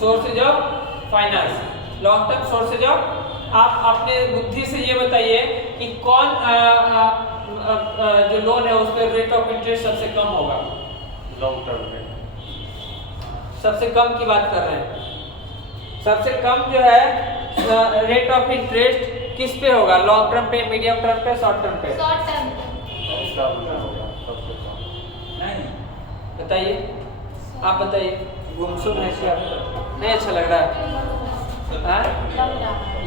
sources of finance, long term sources of. आप अपने बुद्धि से ये बताइए कि कौन जो लोन है उस पर रेट ऑफ इंटरेस्ट सबसे कम होगा, लॉन्ग टर्म में सबसे कम की बात कर रहे हैं, सबसे कम जो है रेट ऑफ इंटरेस्ट किस पे होगा, लॉन्ग टर्म पे, मीडियम टर्म पे, शॉर्ट टर्म पे, शॉर्ट टर्म नहीं बताइए, आप बताइए, गुमसुम है, नहीं अच्छा लग रहा है,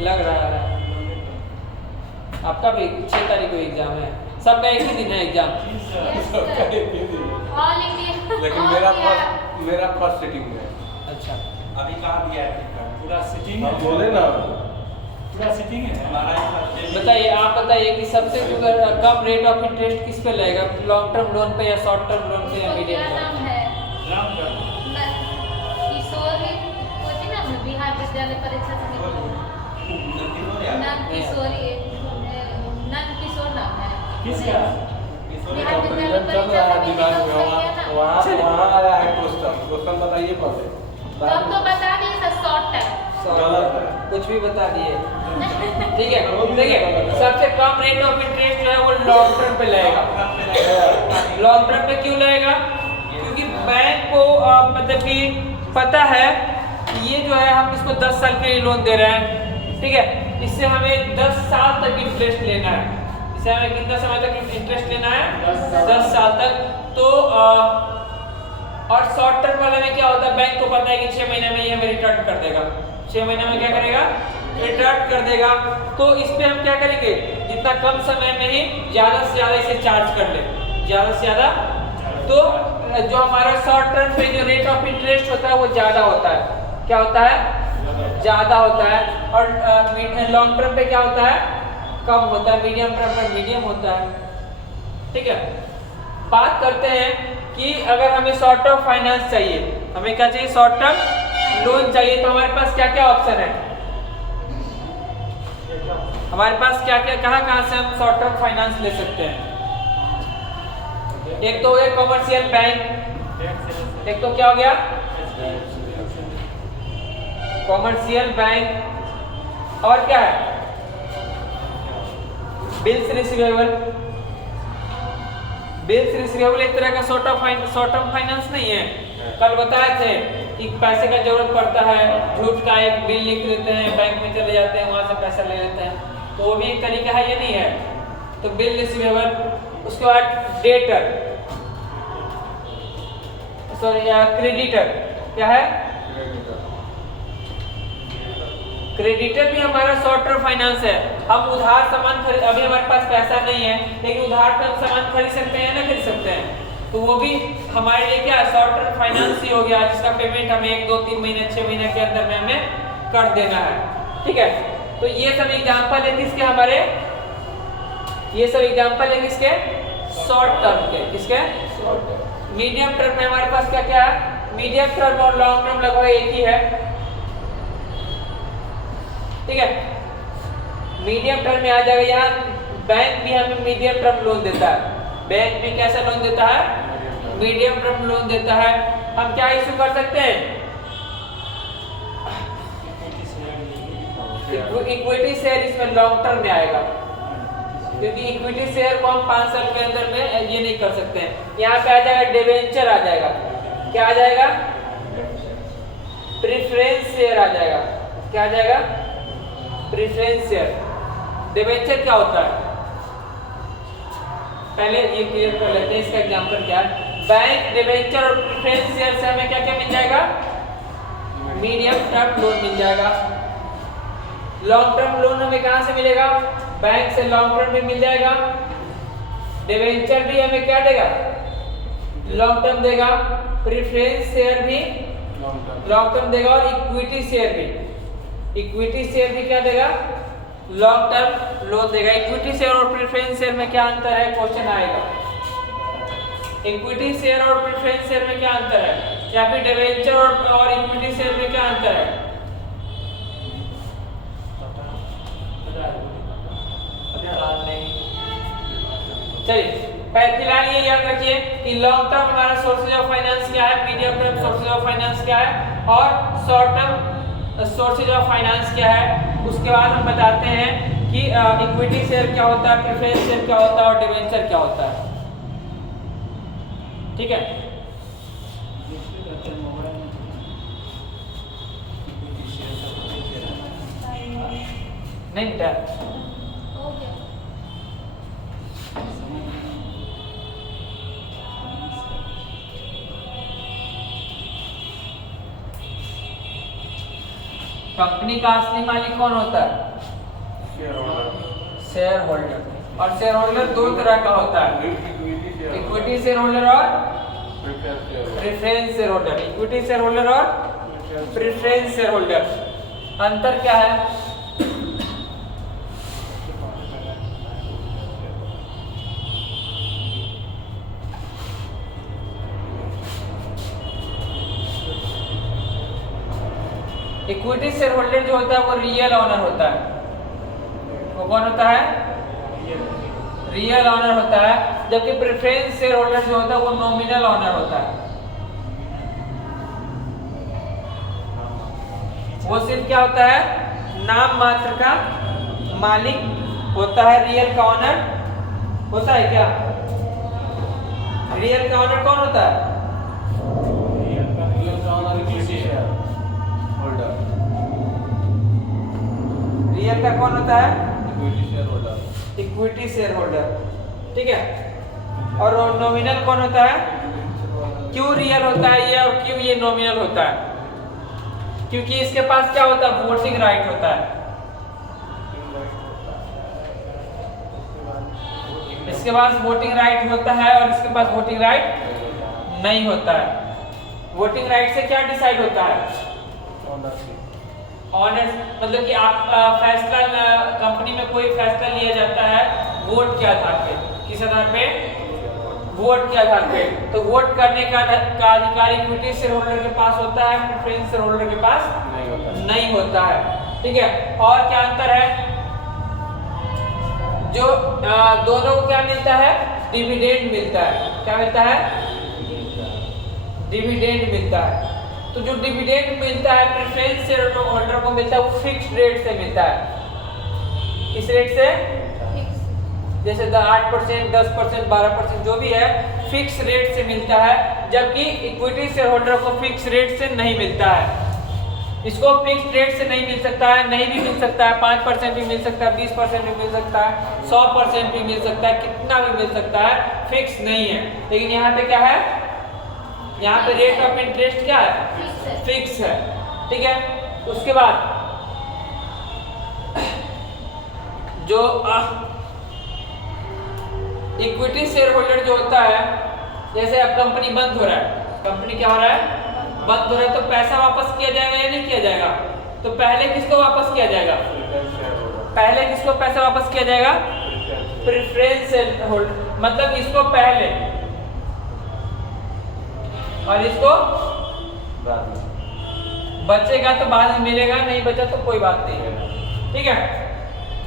लग रहा है, आपका भी 6 तारीख को एग्जाम है, सबका एक ही दिन है एग्जाम। ऑल इंडिया लेकिन मेरा फर्स्ट सिटिंग में। अच्छा, अभी कहाँ दिया है? पूरा सिटिंग है, बोले ना पूरा सिटिंग है। हमारा ही first बताइए, आप बताइए कि सबसे कम रेट ऑफ इंटरेस्ट किस पे लगेगा, लॉन्ग टर्म लोन पे या शॉर्ट टर्म लोन पे या उसको क्या मीडियम नाम टर्म? है? राम कर किशोरी वो थी ना बिहार विद्यालय परीक्षा समिति, नंद किशोरी, नंद किशोर नाम है किसका? बिहार विद्यालय चल परीक्षा रहा है समिति दिमाग का में, उसका क्या नाम? वहाँ आया है क्वेश्चन बताइए पहले। तब तो बता दिए सर, शॉर्ट टर्म। गलत है। कुछ भी बता दिए, ठीक है। देखिए, सबसे कम रेट ऑफ इंटरेस्ट जो है वो लॉन्ग टर्म पे लगेगा। लॉन्ग टर्म पे क्यों लगेगा? क्योंकि बैंक को मतलब कि पता है कि ये जो है हम इसको 10 साल के लिए लोन दे रहे हैं, ठीक है, इससे हमें 10 साल तक इंटरेस्ट लेना है। इससे हमें कितना समय तक इंटरेस्ट लेना है? 10 साल तक। तो और शॉर्ट टर्म वाले में क्या होता है, बैंक को पता है कि 6 महीने में ये हमें रिटर्न कर देगा, 6 महीने में क्या करेगा, रिटर्न कर देगा। तो इस पे हम क्या करेंगे, जितना कम समय में ही ज़्यादा से ज़्यादा इसे चार्ज कर ले, ज़्यादा से ज़्यादा। तो जो हमारा शॉर्ट टर्म पे जो रेट ऑफ इंटरेस्ट होता है वो ज़्यादा होता है। क्या होता है? ज़्यादा होता है। और लॉन्ग टर्म पे क्या होता है? कम होता है। मीडियम टर्म पर मीडियम होता है, ठीक है। बात करते हैं कि अगर हमें शॉर्ट टर्म फाइनेंस चाहिए, हमें क्या चाहिए, शॉर्ट टर्म लोन चाहिए, तो हमारे पास क्या क्या ऑप्शन है? हमारे पास क्या क्या, कहाँ से हम शॉर्ट टर्म फाइनेंस ले सकते हैं? एक तो हो गया कमर्शियल बैंक, एक तो क्या हो गया, कमर्शियल बैंक, और क्या है, बिल्स रिसीवेबल। बिल्स रिसीवेबल एक तरह का शॉर्ट टर्म फाइनेंस नहीं है। कल बताए थे कि पैसे का जरूरत पड़ता है, झूठ का एक बिल लिख देते हैं, बैंक में चले जाते हैं, वहां से पैसा ले लेते हैं, तो वो भी एक तरीका है, ये नहीं है। तो बिल रिसीवेबल। उसके बाद डेटर, सॉरी क्रेडिटर, क्या है, क्रेडिटर भी हमारा शॉर्ट टर्म फाइनेंस है। हम उधार सामान खरीद, अभी हमारे पास पैसा नहीं है लेकिन उधार पे हम सामान खरीद सकते हैं ना, खरीद सकते हैं, तो वो भी हमारे लिए क्या है, शॉर्ट टर्म फाइनेंस ही हो गया, जिसका पेमेंट हमें 1, 2, 3 महीने 6 महीने के अंदर में हमें कर देना है, ठीक है। तो ये सब एग्जाम्पल है किसके, हमारे ये सब एग्जाम्पल है किसके, शॉर्ट टर्म के। किसके? मीडियम टर्म में हमारे पास क्या क्या है, मीडियम टर्म और लॉन्ग टर्म लगभग एक ही है, ठीक है। मीडियम टर्म में आ जाएगा, यहाँ बैंक भी हमें मीडियम टर्म लोन देता है। बैंक भी कैसा लोन देता है, मीडियम टर्म लोन देता है। हम क्या इशू कर सकते हैं, इक्विटी शेयर, इसमें लॉन्ग टर्म में आएगा, क्योंकि इक्विटी शेयर को हम 5 साल के अंदर में ये नहीं कर सकते हैं। यहाँ पे आ जाएगा डिवेंचर, आ जाएगा, क्या आ जाएगा, प्रेफरेंस शेयर आ जाएगा, क्या आ जाएगा, प्रेफरेंस शेयर। डिवेंचर क्या होता है, पहले ये क्लियर कर लेते हैं, इसका एग्जांपल क्या है। बैंक डिवेंचर और प्रेफरेंस शेयर से हमें क्या क्या मिल जाएगा, मीडियम टर्म लोन मिल जाएगा। लॉन्ग टर्म लोन हमें कहां से मिलेगा, बैंक से लॉन्ग टर्म में मिल जाएगा। डिवेंचर भी हमें क्या देगा, लॉन्ग टर्म देगा। प्रेफरेंस शेयर भी लॉन्ग टर्म देगा, और इक्विटी शेयर भी, इक्विटी शेयर भी क्या देगा, लॉन्ग टर्म लोन देगा। इक्विटी शेयर और प्रेफरेंस शेयर में क्या अंतर है, क्वेश्चन आएगा। इक्विटी शेयर और प्रेफरेंस शेयर में क्या अंतर है, या फिर डिवेंचर और इक्विटी शेयर में क्या अंतर है, चलिए फिलहाल ये याद रखिए कि लॉन्ग टर्म हमारा सोर्सेज ऑफ फाइनेंस क्या है, medium term sources of finance क्या है, और short term sources of finance क्या है। उसके बाद हम बताते हैं कि इक्विटी शेयर क्या होता है, प्रेफरेंस शेयर क्या होता है, और डिवेंचर क्या होता है, ठीक है। नहीं बेटा, हो गया। कंपनी का असली मालिक कौन होता है, शेयर होल्डर। और शेयर होल्डर दो तरह का होता है, इक्विटी शेयर होल्डर और preference share holder. Equity share holder और प्रेफरेंस शेयर होल्डर, अंतर क्या है? इक्विटी शेयर होल्डर जो होता है वो रियल ऑनर होता है। वो कौन होता है? रियल ऑनर होता है। जबकि प्रेफरेंस शेयर होल्डर जो होता है वो नॉमिनल ऑनर होता है। वो सिर्फ क्या होता है? नाम मात्र का मालिक होता है। रियल का ऑनर होता है क्या? रियल का ऑनर कौन होता है? रियल का कौन होता है? Equity share holder. ठीक है। और नॉमिनल कौन होता है? क्यों रियल होता है ये और क्यों ये नॉमिनल होता है? क्योंकि इसके पास क्या होता है? वोटिंग राइट होता है। इसके पास वोटिंग राइट होता है और इसके पास वोटिंग राइट नहीं होता है। वोटिंग राइट से क्या डिसाइड होता है? ऑनर्स, मतलब कि आप फैसला कंपनी में कोई फैसला लिया जाता है वोट के आधार पे। किस आधार पे? वोट के आधार पे। तो वोट करने का अधिकार इक्विटी शेयर होल्डर के पास होता है, प्रेफरेंस शेयर होल्डर के पास नहीं होता है। ठीक है। और क्या अंतर है? जो दोनों को क्या मिलता है? डिविडेंड मिलता है। क्या मिलता है? डिविडेंड मिलता है। तो जो डिविडेंड मिलता है प्रेफरेंस शेयर होल्डर को मिलता है वो फिक्स्ड रेट से मिलता है। किस रेट से? जैसे 8%, 10%, 12% जो भी है फिक्स रेट से मिलता है। जबकि इक्विटी शेयर होल्डर को फिक्स रेट से नहीं मिलता है। इसको फिक्स रेट से नहीं मिल सकता है, नहीं भी मिल सकता है। 5% भी मिल सकता है, 20% भी मिल सकता है, 100% भी मिल सकता है, कितना भी मिल सकता है, फिक्स नहीं है। लेकिन यहाँ पे क्या है? यहाँ पे रेट ऑफ इंटरेस्ट क्या है? फिक्स है। ठीक है। उसके बाद जो इक्विटी शेयर होल्डर जो होता है, जैसे अब कंपनी बंद हो रहा है, कंपनी क्या हो रहा है? बंद हो रहा है, तो पैसा वापस किया जाएगा या नहीं किया जाएगा? तो पहले किसको वापस किया जाएगा? पहले किसको पैसा वापस किया जाएगा? प्रेफरेंस शेयर होल्डर, मतलब इसको पहले और इसको बचेगा तो बाद में मिलेगा, नहीं बचा तो कोई बात नहीं है। ठीक है।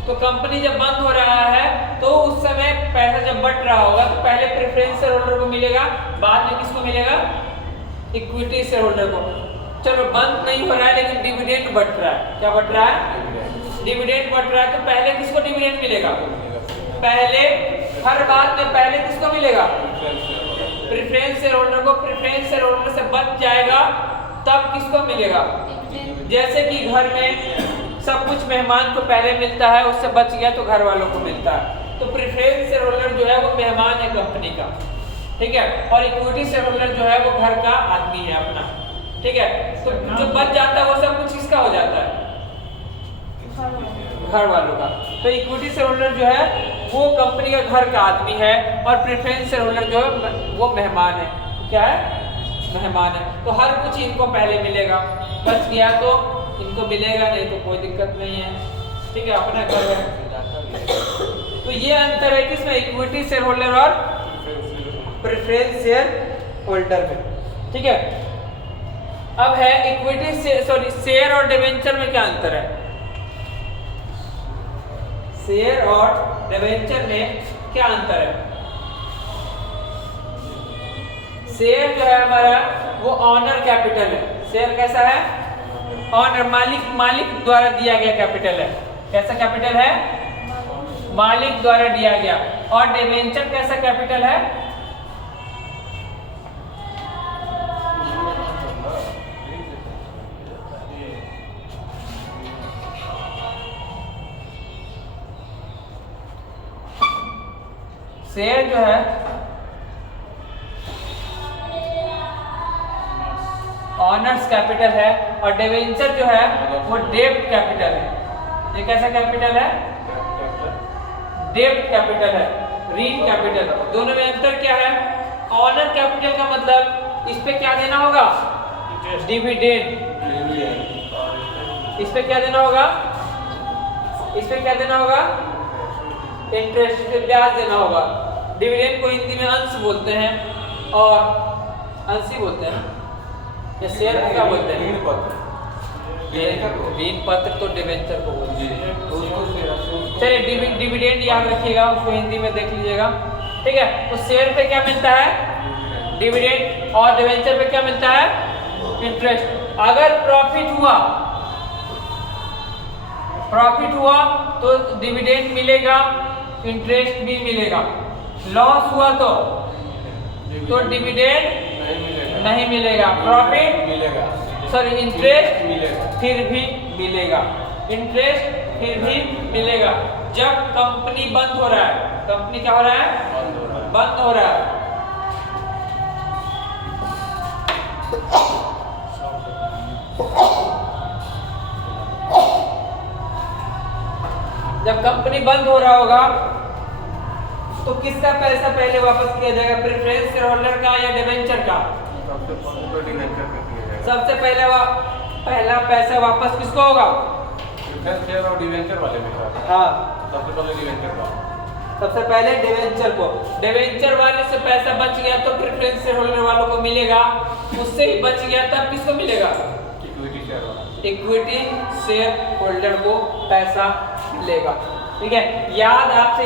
तो कंपनी जब बंद हो रहा है तो उस समय पैसा जब बट रहा होगा तो पहले प्रेफरेंस शेयर होल्डर को मिलेगा, बाद में किसको मिलेगा? इक्विटी शेयर होल्डर को। चलो बंद नहीं हो रहा है लेकिन डिविडेंड बट रहा है। क्या बट रहा है? डिविडेंड बट रहा है। तो पहले किसको डिविडेंड मिलेगा? पहले, हर बात में पहले किसको मिलेगा? प्रेफरेंस शेयर होल्डर को। प्रेफरेंस शेयर होल्डर से बच जाएगा तब किसको मिलेगा? जैसे कि घर में सब कुछ मेहमान को पहले मिलता है, उससे बच गया तो घर वालों को मिलता है। तो प्रेफरेंस शेयर होल्डर जो है वो मेहमान है कंपनी का। ठीक है। और इक्विटी शेयर होल्डर जो है वो घर का आदमी है अपना। ठीक है। तो जो बच जाता है वो सब कुछ किसका हो जाता है? घर वालों का। तो इक्विटी शेयर होल्डर जो है वो कंपनी का घर का आदमी है और प्रेफरेंस शेयर होल्डर जो है वो मेहमान है। क्या है? मेहमान है। तो हर कुछ इनको पहले मिलेगा, बच गया तो इनको मिलेगा, नहीं तो कोई दिक्कत नहीं है। ठीक है। अपना घर है। तो ये अंतर है किसमें? इक्विटी शेयर होल्डर और प्रेफरेंस शेयर होल्डर में। ठीक है। अब है इक्विटी शेयर और डिवेंचर में क्या अंतर है? शेयर और डिवेंचर में क्या अंतर है? शेयर जो है हमारा वो ऑनर कैपिटल है। शेयर कैसा है? ऑनर, मालिक द्वारा दिया गया कैपिटल है। कैसा कैपिटल है? मालिक द्वारा दिया गया। और डिवेंचर कैसा कैपिटल है? शेयर जो है ऑनर्स कैपिटल है और डिवेंचर जो है वो डेब्ट कैपिटल है। ये कैसा कैपिटल है? डेब्ट कैपिटल है, रीन कैपिटल। दोनों में अंतर क्या है? ऑनर कैपिटल का मतलब इस पे क्या देना होगा? डिविडेंड। इस पे क्या देना होगा? इस पे क्या देना होगा? इंटरेस्ट पे ब्याज देना होगा। डिविडेंड को हिंदी में अंश बोलते हैं, और अंश ही बोलते हैं या शेयर क्या बोलते हैं? ऋण पत्र तो डिवेंचर को बोलते हैं। चलिए डिविडेंड याद रखिएगा, उसको हिंदी में देख लीजिएगा, ठीक है। तो शेयर पे क्या मिलता है? डिविडेंड, और डिवेंचर पे क्या मिलता है? इंटरेस्ट। अगर प्रॉफिट हुआ तो डिविडेंड मिलेगा, इंटरेस्ट भी मिलेगा। लॉस हुआ तो डिविडेंड नहीं मिलेगा, प्रॉफिट मिलेगा, सॉरी इंटरेस्ट फिर भी मिलेगा, इंटरेस्ट फिर भी मिलेगा। जब कंपनी बंद हो रहा है, कंपनी क्या हो रहा है? बंद हो रहा है। जब कंपनी बंद हो रहा होगा तो किसका पैसा पहले वापस किया जाएगा? प्रेफरेंस शेयर होल्डर का या डिवेंचर का? सबसे पहला पैसा वापस किसको होगा? शेयर और डिवेंचर वाले में। हाँ, सबसे पहले डिवेंचर का। सबसे पहले डिवेंचर को। डिवेंचर वाले से पैसा बच गया तो प्रेफरेंस शेयर होल्डर वालों को मिलेगा, उससे ही बच गया तब किसको मिलेगा? इक्विटी शेयर वाला। इक्विटी शेयर होल्डर को पैसा मिलेगा, ठीक है। याद आपसे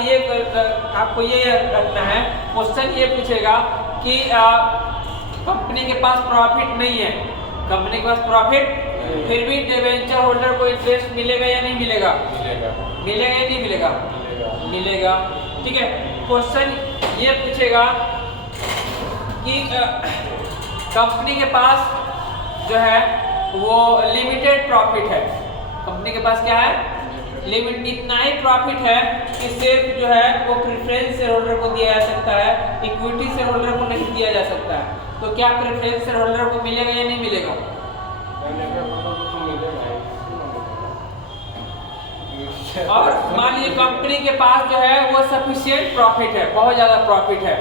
आपको ये रखना है, क्वेश्चन ये पूछेगा कि कंपनी के पास प्रॉफिट नहीं है, कंपनी के पास प्रॉफिट, फिर भी डिवेंचर होल्डर को इंटरेस्ट मिलेगा या नहीं मिलेगा? मिलेगा या नहीं मिलेगा? मिलेगा, ठीक है। क्वेश्चन ये पूछेगा कि कंपनी के पास जो है वो लिमिटेड प्रॉफिट है, कंपनी के पास क्या है? लिमिट, इतना ही प्रॉफिट है कि सिर्फ जो है वो प्रेफरेंस शेयर होल्डर को दिया जा सकता है, इक्विटी शेयर होल्डर को नहीं दिया जा सकता है। तो क्या प्रेफरेंस शेयर होल्डर को मिलेगा या नहीं मिलेगा? और मान लीजिए कंपनी के पास जो है वो सफिशिएंट प्रॉफिट है, बहुत ज्यादा प्रॉफिट है,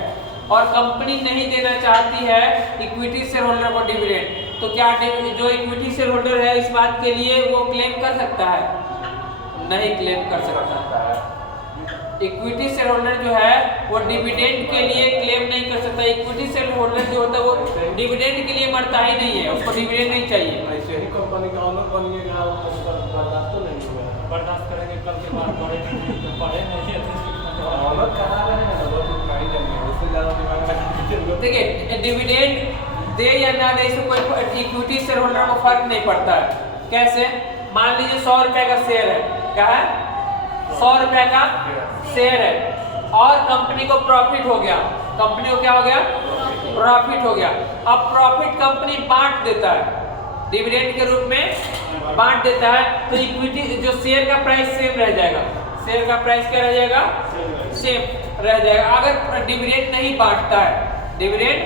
और कंपनी नहीं देना चाहती है इक्विटी शेयर होल्डर को डिविडेंड, तो क्या जो इक्विटी शेयर होल्डर है इस बात के लिए वो क्लेम कर सकता है? नहीं क्लेम कर सकता है। इक्विटी शेयर होल्डर जो है वो डिविडेंड के लिए क्लेम नहीं कर सकता। इक्विटी शेयर होल्डर जो होता है वो डिविडेंड के लिए मरता ही नहीं है, उसको डिविडेंड नहीं चाहिए। ऐसे ही कंपनी का ऑनर बनिएगा, बर्दाश्त तो नहीं होगा। बर्दाश्त करेंगे, कल के बाद पढ़े नहीं है ऑनर करा रहे हैं, नहीं जाएंगे, उससे ज़्यादा दिमाग में। देखिए डिविडेंड दे या ना दे इससे कोई इक्विटी शेयर होल्डर को फर्क नहीं पड़ता है। कैसे? मान लीजिए 100 रुपए का शेयर है, क्या है? 100 रुपए का शेयर है, और कंपनी को प्रॉफिट हो गया, कंपनी को क्या हो गया? प्रॉफिट हो गया। अब प्रॉफिट कंपनी बांट देता है, डिविडेंड के रूप में बांट देता है, तो इक्विटी जो शेयर का प्राइस सेम रह जाएगा, शेयर का प्राइस क्या रह जाएगा? सेम रह जाएगा। अगर डिविडेंड नहीं बांटता है, डिविडेंड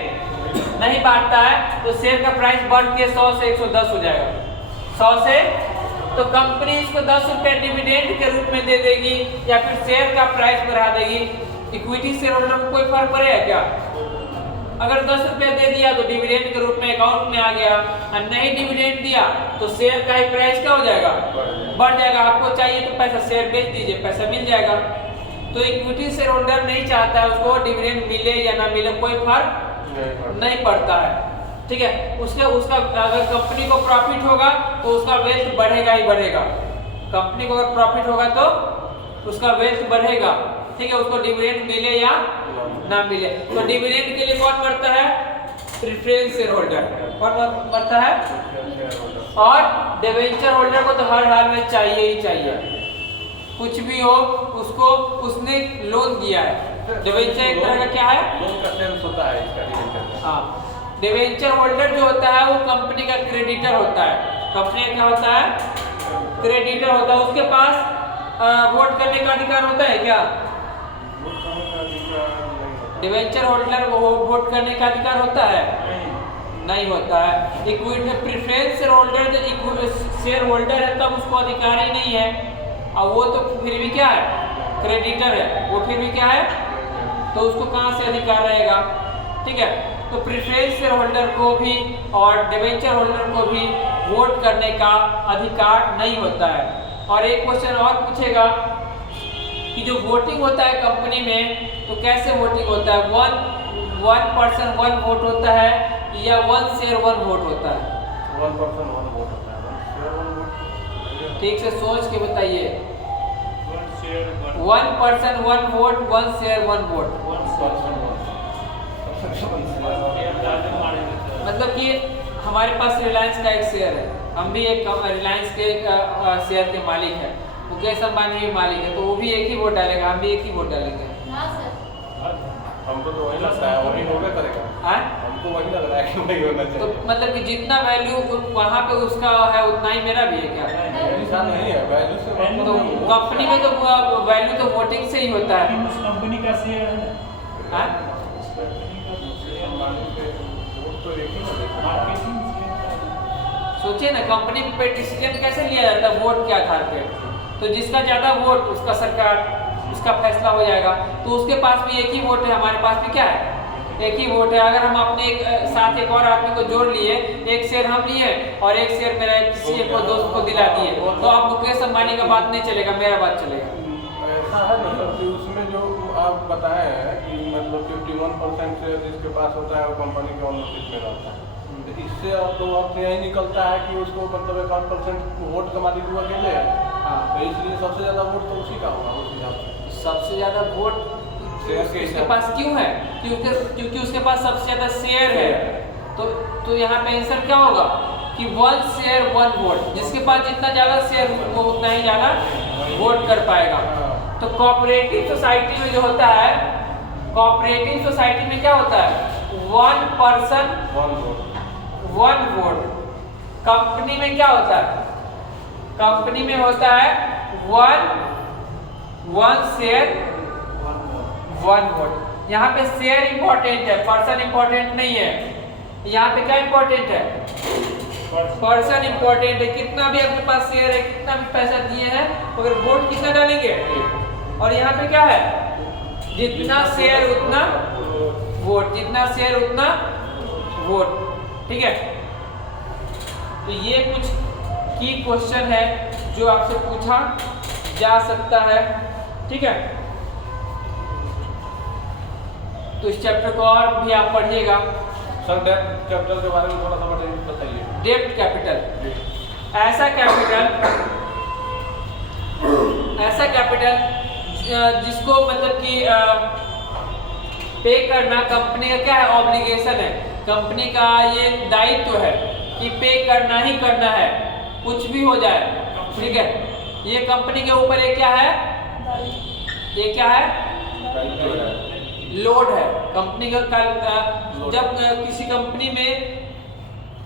नहीं बांटता है तो शेयर का प्राइस बढ़ के 100 से 110 हो जाएगा, 100 से, तो कंपनी इसको 10 रुपए डिविडेंड के रूप में दे देगी या फिर शेयर का प्राइस बढ़ा देगी। इक्विटी शेयर होल्डर को कोई फर्क पड़ेगा क्या? अगर 10 रुपए दे दिया तो डिविडेंड के रूप में अकाउंट में आ गया, और नहीं डिविडेंड दिया तो शेयर का ही प्राइस क्या हो जाएगा? बढ़ जाएगा। आपको चाहिए तो पैसा शेयर बेच दीजिए, पैसा मिल जाएगा। तो इक्विटी शेयर होल्डर नहीं चाहता है उसको डिविडेंड मिले या ना मिले, कोई फर्क नहीं पड़ता है, ठीक है। उसका अगर कंपनी को प्रॉफिट होगा तो उसका वेल्थ बढ़ेगा ही बढ़ेगा, कंपनी को अगर प्रॉफिट होगा तो उसका वेल्थ बढ़ेगा, ठीक है। उसको डिविडेंड मिले या ना मिले, तो डिविडेंड के लिए कौन मरता है? Preference share holder. कौन मरता है? और डिवेंचर होल्डर को तो हर हाल में चाहिए ही चाहिए, कुछ भी हो उसको, उसने लोन दिया है। डिवेंचर एक तरह का क्या है? लोन का सेल्स होता है इसका डिवेंचर। हाँ, डिवेंचर होल्डर जो होता है वो कंपनी का क्रेडिटर होता है, कंपनी का क्या होता है? क्रेडिटर होता है। उसके पास वोट करने का अधिकार होता है क्या? डिवेंचर होल्डर को वोट करने का अधिकार होता है? नहीं होता है। इक्विटी प्रेफरेंस शेयर होल्डर जो शेयर होल्डर है तब उसको अधिकार ही नहीं है, और वो तो फिर भी क्या है? क्रेडिटर है वो फिर भी क्या है, तो उसको कहाँ से अधिकार रहेगा, ठीक है। तो प्रेफरेंस शेयर होल्डर को भी और डिवेंचर होल्डर को भी वोट करने का अधिकार नहीं होता है। और एक क्वेश्चन और पूछेगा कि जो वोटिंग होता है कंपनी में, तो कैसे वोटिंग होता है, वन पर्सन वन वोट होता है या वन शेयर वन वोट होता है? 1 पर्सन 1 वोट होता है, 1 शेयर 1 वोट। ठीक से सोच के बताइए। 1 share 1 person 1 vote, 1 share 1 vote, 1 person 1 मतलब कि हमारे पास रिलायंस का एक शेयर है, हम भी एक रिलायंस के शेयर के मालिक हैं, मुकेश अंबानी भी मालिक है, तो वो भी एक ही वोट डालेगा, हम भी एक ही वोट डालेंगे। हाँ सर। हमको तो वही लगता है, वही होगा करेगा। हाँ, हमको वही लग रहा है कि वही होना तो चाहिए। मतलब कि जितना वैल्यू वहाँ पे उसका है उतना ही मेरा भी है क्या? ऐसा नहीं है, वैल्यू से तो मतलब कंपनी में तो वैल्यू तो वोटिंग से ही होता है। उस कंपनी का शेयर है ना, हाँ? उस कंपनी का शेयर अंबानी पे वोट तो एक ही ना देगा। मार्केटिंग सोचिए ना, कंपनी पे डिसीजन कैसे लिया जाता है, वोट के आधार पे। तो जिसका ज्यादा वोट उसका सरकार उसका फैसला हो जाएगा। तो उसके पास भी एक ही वोट है, हमारे पास भी क्या है, एक ही वोट है। अगर हम अपने साथ एक और आदमी को जोड़ लिए, एक शेयर हम लिए और एक शेयर मेरा किसी एक को दोस्त को दिला दिए, तो अब मुकेश अंबानी का बात नहीं चलेगा, मेरा बात चलेगा। ऐसा है मतलब कि उसमें जो आप बताए हैं कि मतलब 51% शेयर जिसके पास होता है वो कंपनी के ओनरशिप में रहता है, तो इससे अब तो अब यही निकलता है कि उसको मतलब 51% वोट का मालिक वो अकेले है। हाँ, तो इसलिए सबसे ज़्यादा वोट तो उसी का होगा उस हिसाब से। सबसे ज्यादा वोट शेयर के उसके हिसाब पास क्यों है, क्योंकि उसके पास सबसे ज्यादा शेयर है। तो यहाँ पे आंसर क्या होगा कि 1 शेयर 1 वोट, जिसके पास जितना ज्यादा शेयर वो उतना ही ज्यादा वोट कर पाएगा। तो कोऑपरेटिव सोसाइटी में जो होता है, कोऑपरेटिव सोसाइटी में क्या होता है, 1 पर्सन 1 वोट 1 वोट। कंपनी में क्या होता है, कंपनी में होता है 1 शेयर 1 वोट। यहाँ पे शेयर इंपॉर्टेंट है, पर्सन इंपॉर्टेंट नहीं है। यहाँ पे क्या इंपॉर्टेंट है, पर्सन इंपॉर्टेंट है। कितना भी आपके पास शेयर है, कितना भी पैसा दिए हैं, अगर वोट कितना डालेंगे, और यहाँ पे क्या है, जितना शेयर उतना वोट, जितना शेयर उतना वोट, ठीक है। तो ये कुछ की क्वेश्चन है जो आपसे पूछा जा सकता है, ठीक है। तो इस चैप्टर को और भी आप पढ़िएगा। सर डेट कैपिटल के बारे में थोड़ा सा बताइए। डेब्ट कैपिटल ऐसा कैपिटल जिसको मतलब कि पे करना कंपनी का क्या है, ऑब्लिगेशन है, कंपनी का ये दायित्व है कि पे करना ही करना है, कुछ भी हो जाए, ठीक है। ये कंपनी के ऊपर ये क्या है, ये क्या है, लोड है कंपनी का। जब किसी कंपनी में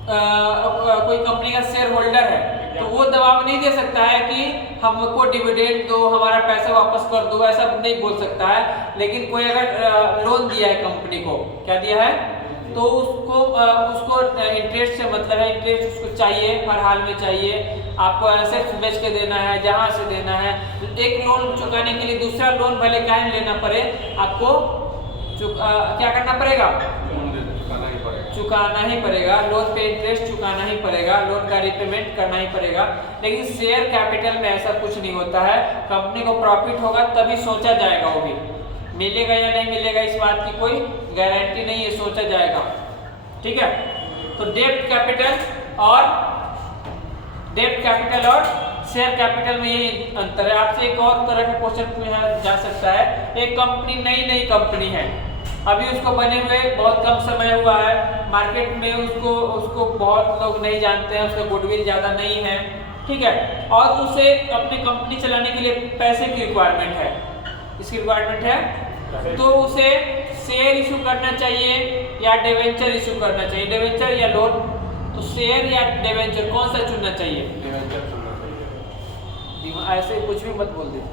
कोई कंपनी का शेयर होल्डर है, तो वो दबाव नहीं दे सकता है कि हमको डिविडेंड दो, हमारा पैसा वापस कर दो, ऐसा नहीं बोल सकता है। लेकिन कोई अगर लोन दिया है कंपनी को, क्या दिया है, तो उसको इंटरेस्ट से मतलब है, इंटरेस्ट उसको चाहिए, हर हाल में चाहिए। आपको एसेट्स बेच के देना है, जहाँ से देना है। एक लोन चुकाने के लिए दूसरा लोन भले काहे लेना पड़े, आपको क्या करना पड़ेगा, चुकाना ही पड़ेगा। लोन पे इंटरेस्ट चुकाना ही पड़ेगा, लोन का रिपेमेंट करना ही पड़ेगा। लेकिन शेयर कैपिटल में ऐसा कुछ नहीं होता है। कंपनी को प्रॉफिट होगा तभी सोचा जाएगा, वो भी मिलेगा या नहीं मिलेगा इस बात की कोई गारंटी नहीं है, सोचा जाएगा, ठीक है। तो डेब्ट कैपिटल और शेयर कैपिटल में यही अंतर है। आपसे एक और तरह का क्वेश्चन पूछा जा सकता है, एक कंपनी नई कंपनी है, अभी उसको बने हुए बहुत कम समय हुआ है, मार्केट में उसको बहुत लोग नहीं जानते हैं, उसका गुडविल ज़्यादा नहीं है, ठीक है। और उसे अपनी कंपनी चलाने के लिए पैसे की रिक्वायरमेंट है, इसकी रिक्वायरमेंट है, तो उसे शेयर इशू करना चाहिए या डिवेंचर इशू करना चाहिए, डिवेंचर या लोन। तो शेयर या डिवेंचर कौन सा चुनना चाहिए, डिवेंचर चुनना चाहिए। ऐसे कुछ भी मत बोल दीजिए,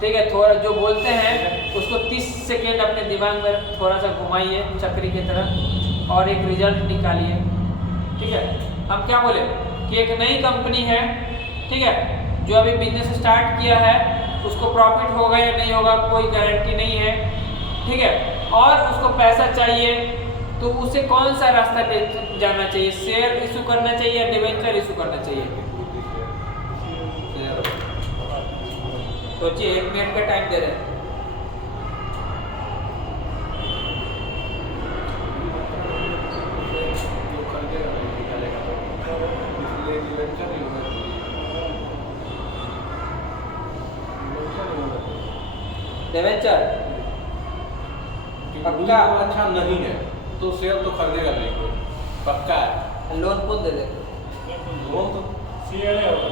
ठीक है। थोड़ा जो बोलते हैं उसको 30 सेकेंड अपने दिमाग में थोड़ा सा घुमाइए चक्री की तरह और एक रिजल्ट निकालिए, ठीक है। हम क्या बोले कि एक नई कंपनी है, ठीक है, जो अभी बिजनेस स्टार्ट किया है, उसको प्रॉफिट होगा या नहीं होगा कोई गारंटी नहीं है, ठीक है। और उसको पैसा चाहिए तो उसे कौन सा रास्ता पे जाना चाहिए, शेयर इशू करना चाहिए या डिवेंचर इशू करना चाहिए? सोचिए, 1 मिनट का टाइम दे रहे हैं। डिवेंचर पक्का अच्छा नहीं है तो शेयर तो खरीदेगा नहीं कोई, पक्का है। लोन कौन दे दे? लोन तो शेयर है होगा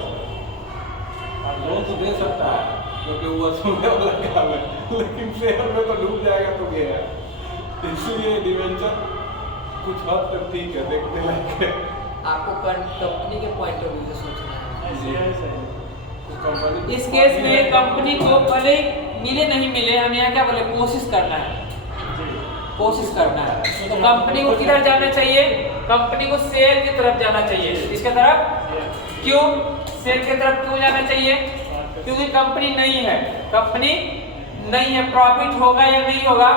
लोन तो दे सकता है क्योंकि वो वसूलने वाला काम है, लेकिन शेयर में तो डूब जाएगा तो ये है, इसलिए डिवेंचर कुछ हद तक ठीक है, देखने लायक है। आपको कंपनी के पॉइंट ऑफ व्यू से सोचना है। शेयर सही कंपनी इस केस में कंपनी को भले मिले नहीं मिले, हम यहाँ क्या बोले, कोशिश करना है, कोशिश करना है। तो कंपनी को किधर जाना चाहिए? कंपनी को शेयर की तरफ जाना चाहिए। इसके तरफ क्यों? शेयर की तरफ क्यों जाना चाहिए? क्योंकि कंपनी नहीं है, कंपनी नहीं है, प्रॉफिट होगा या नहीं होगा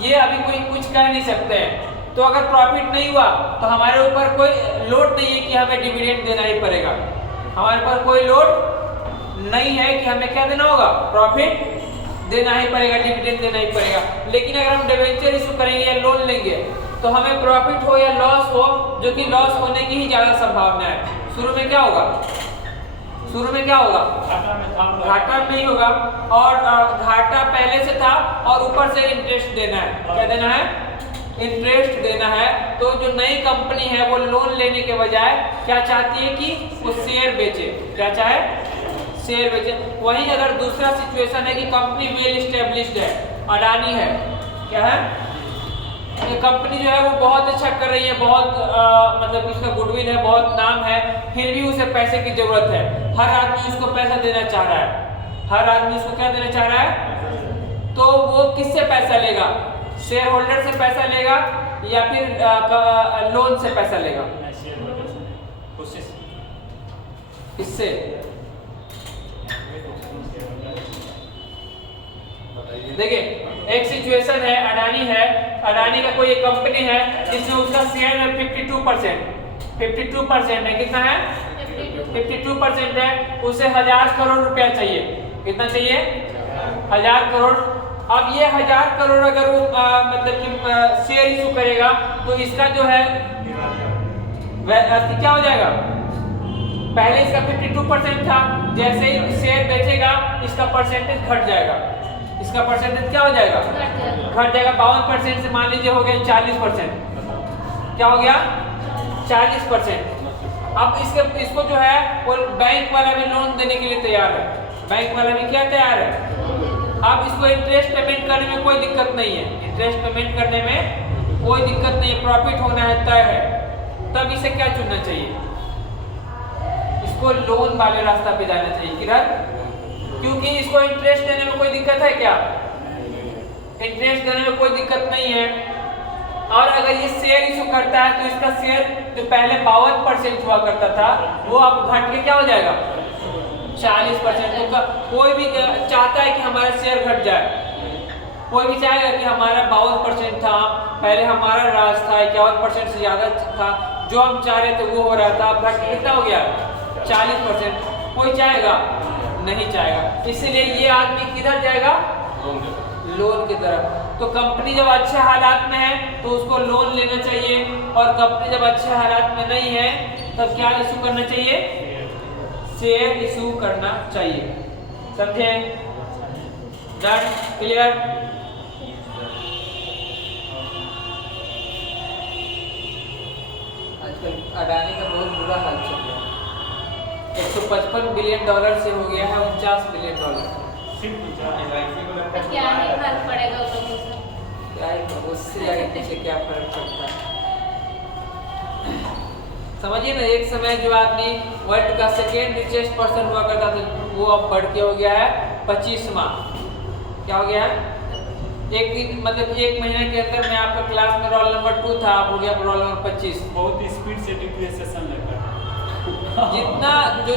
ये अभी कोई कुछ कह नहीं सकते हैं। तो अगर प्रॉफिट नहीं हुआ तो हमारे ऊपर कोई लोड नहीं है कि हमें डिविडेंड देना ही पड़ेगा, हमारे पास कोई लोड नहीं है कि हमें क्या देना होगा, प्रॉफिट देना ही पड़ेगा, डिविडेंड देना ही पड़ेगा। लेकिन अगर हम डिवेंचर इशू करेंगे या लोन लेंगे तो हमें प्रॉफिट हो या लॉस हो, जो कि लॉस होने की ही ज्यादा संभावना है। शुरू में क्या होगा, शुरू में क्या होगा, घाटा नहीं होगा, और घाटा पहले से था और ऊपर से इंटरेस्ट देना है। क्या देना है? इंटरेस्ट देना है। तो जो नई कंपनी है वो लोन लेने के बजाय क्या चाहती है कि वो शेयर बेचे, क्या चाहे, शेयर बेचे। वहीं अगर दूसरा सिचुएशन है कि कंपनी वेल एस्टेब्लिश्ड है, अडानी है, क्या है, ये कंपनी जो है वो बहुत अच्छा कर रही है, बहुत मतलब उसका गुडविल है, बहुत नाम है, फिर भी उसे पैसे की जरूरत है, हर आदमी उसको पैसा देना चाह रहा है, हर आदमी उसको क्या देना चाह रहा है, तो वो किससे पैसा लेगा? शेयर होल्डर से पैसा लेगा या फिर लोन से पैसा लेगा? इससे देखिए, एक सिचुएशन है, अडानी है, अडानी का कोई एक कंपनी है जिसमें उसका शेयर है 52% है। कितना है? 52% है। उसे 1000 करोड़ रुपया चाहिए। कितना चाहिए? 1000 करोड़। अब ये 1000 करोड़ अगर वो मतलब कि शेयर इशू करेगा तो इसका जो है क्या हो जाएगा? पहले इसका 52% था, जैसे ही शेयर बेचेगा इसका परसेंटेज घट जाएगा, इसका परसेंटेज क्या हो जाएगा? घट जाएगा। 52% से मान लीजिए हो गया 40%। क्या हो गया? 40%। अब इसको जो है वो बैंक वाला भी लोन देने के लिए तैयार है, बैंक वाला भी क्या तैयार है? अब इसको इंटरेस्ट पेमेंट करने में कोई दिक्कत नहीं है, इंटरेस्ट पेमेंट करने में कोई दिक्कत नहीं है, प्रॉफिट होना है, तय है। तब इसे क्या चुनना चाहिए? इसको लोन वाले रास्ता पे जाना चाहिए। किधर? क्योंकि इसको इंटरेस्ट देने में कोई दिक्कत है क्या? इंटरेस्ट देने में कोई दिक्कत नहीं है। और अगर ये शेयर इशू करता है तो इसका शेयर जो पहले 52% हुआ करता था वो अब घट के क्या हो जाएगा? 40%। तो कोई भी चाहता है कि हमारा शेयर घट जाए, कोई भी चाहेगा कि हमारा 52% था, पहले हमारा राज था 51% से ज्यादा था, जो हम चाह रहे थे वो हो रहा था, अब घट के कितना हो गया? 40%। कोई चाहेगा? नहीं चाहेगा। इसलिए ये आदमी किधर जाएगा? लोन की तरफ। तो कंपनी जब अच्छे हालात में है तो उसको लोन लेना चाहिए, और कंपनी जब अच्छे हालात में नहीं है तब क्या इशू करना चाहिए? शेयर इशू करना चाहिए। समझे? डन? क्लियर? आजकल अडानी का बहुत बुरा हाल चल रहा है। 155 बिलियन डॉलर से हो गया है 49 बिलियन डॉलर। क्या ही फर्क पड़ेगा लोगों से? क्या ही, उससे आगे पीछे क्या फर्क पड़ता है? समझिए ना, एक समय जो आदमी वर्ल्ड का सेकेंड रिचेस्ट पर्सन हुआ करता था वो अब बढ़ के हो गया है 25वां। क्या हो गया है? एक दिन मतलब एक महीने के अंदर में आपका क्लास में रोल नंबर 2 था, अब हो गया रोल नंबर 25। बहुत स्पीड से डिप्रेशन लगता है।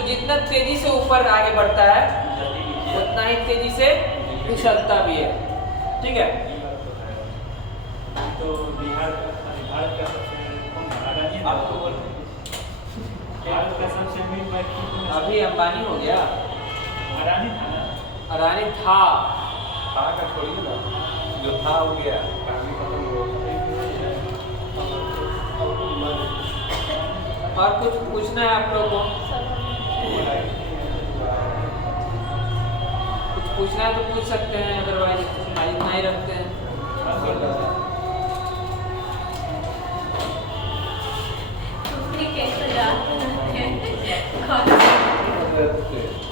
जितना तेजी से ऊपर आगे बढ़ता है उतना ही तेजी से उछलता भी है। ठीक है, तो भारत का सबसे कौन था? अडानी था। आपको बोल भारत का सबसे अमीर व्यक्ति कौन है? अभी अंबानी हो गया, अडानी था ना? अडानी था। था का छोड़िए ना, जो था हो गया, कहानी खत्म हो गई। और कुछ पूछना है आप लोगों को? कुछ पूछना है तो पूछ सकते हैं, अदरवाइज इतना ही रखते हैं। कैसे जाते हैं? अच्छा,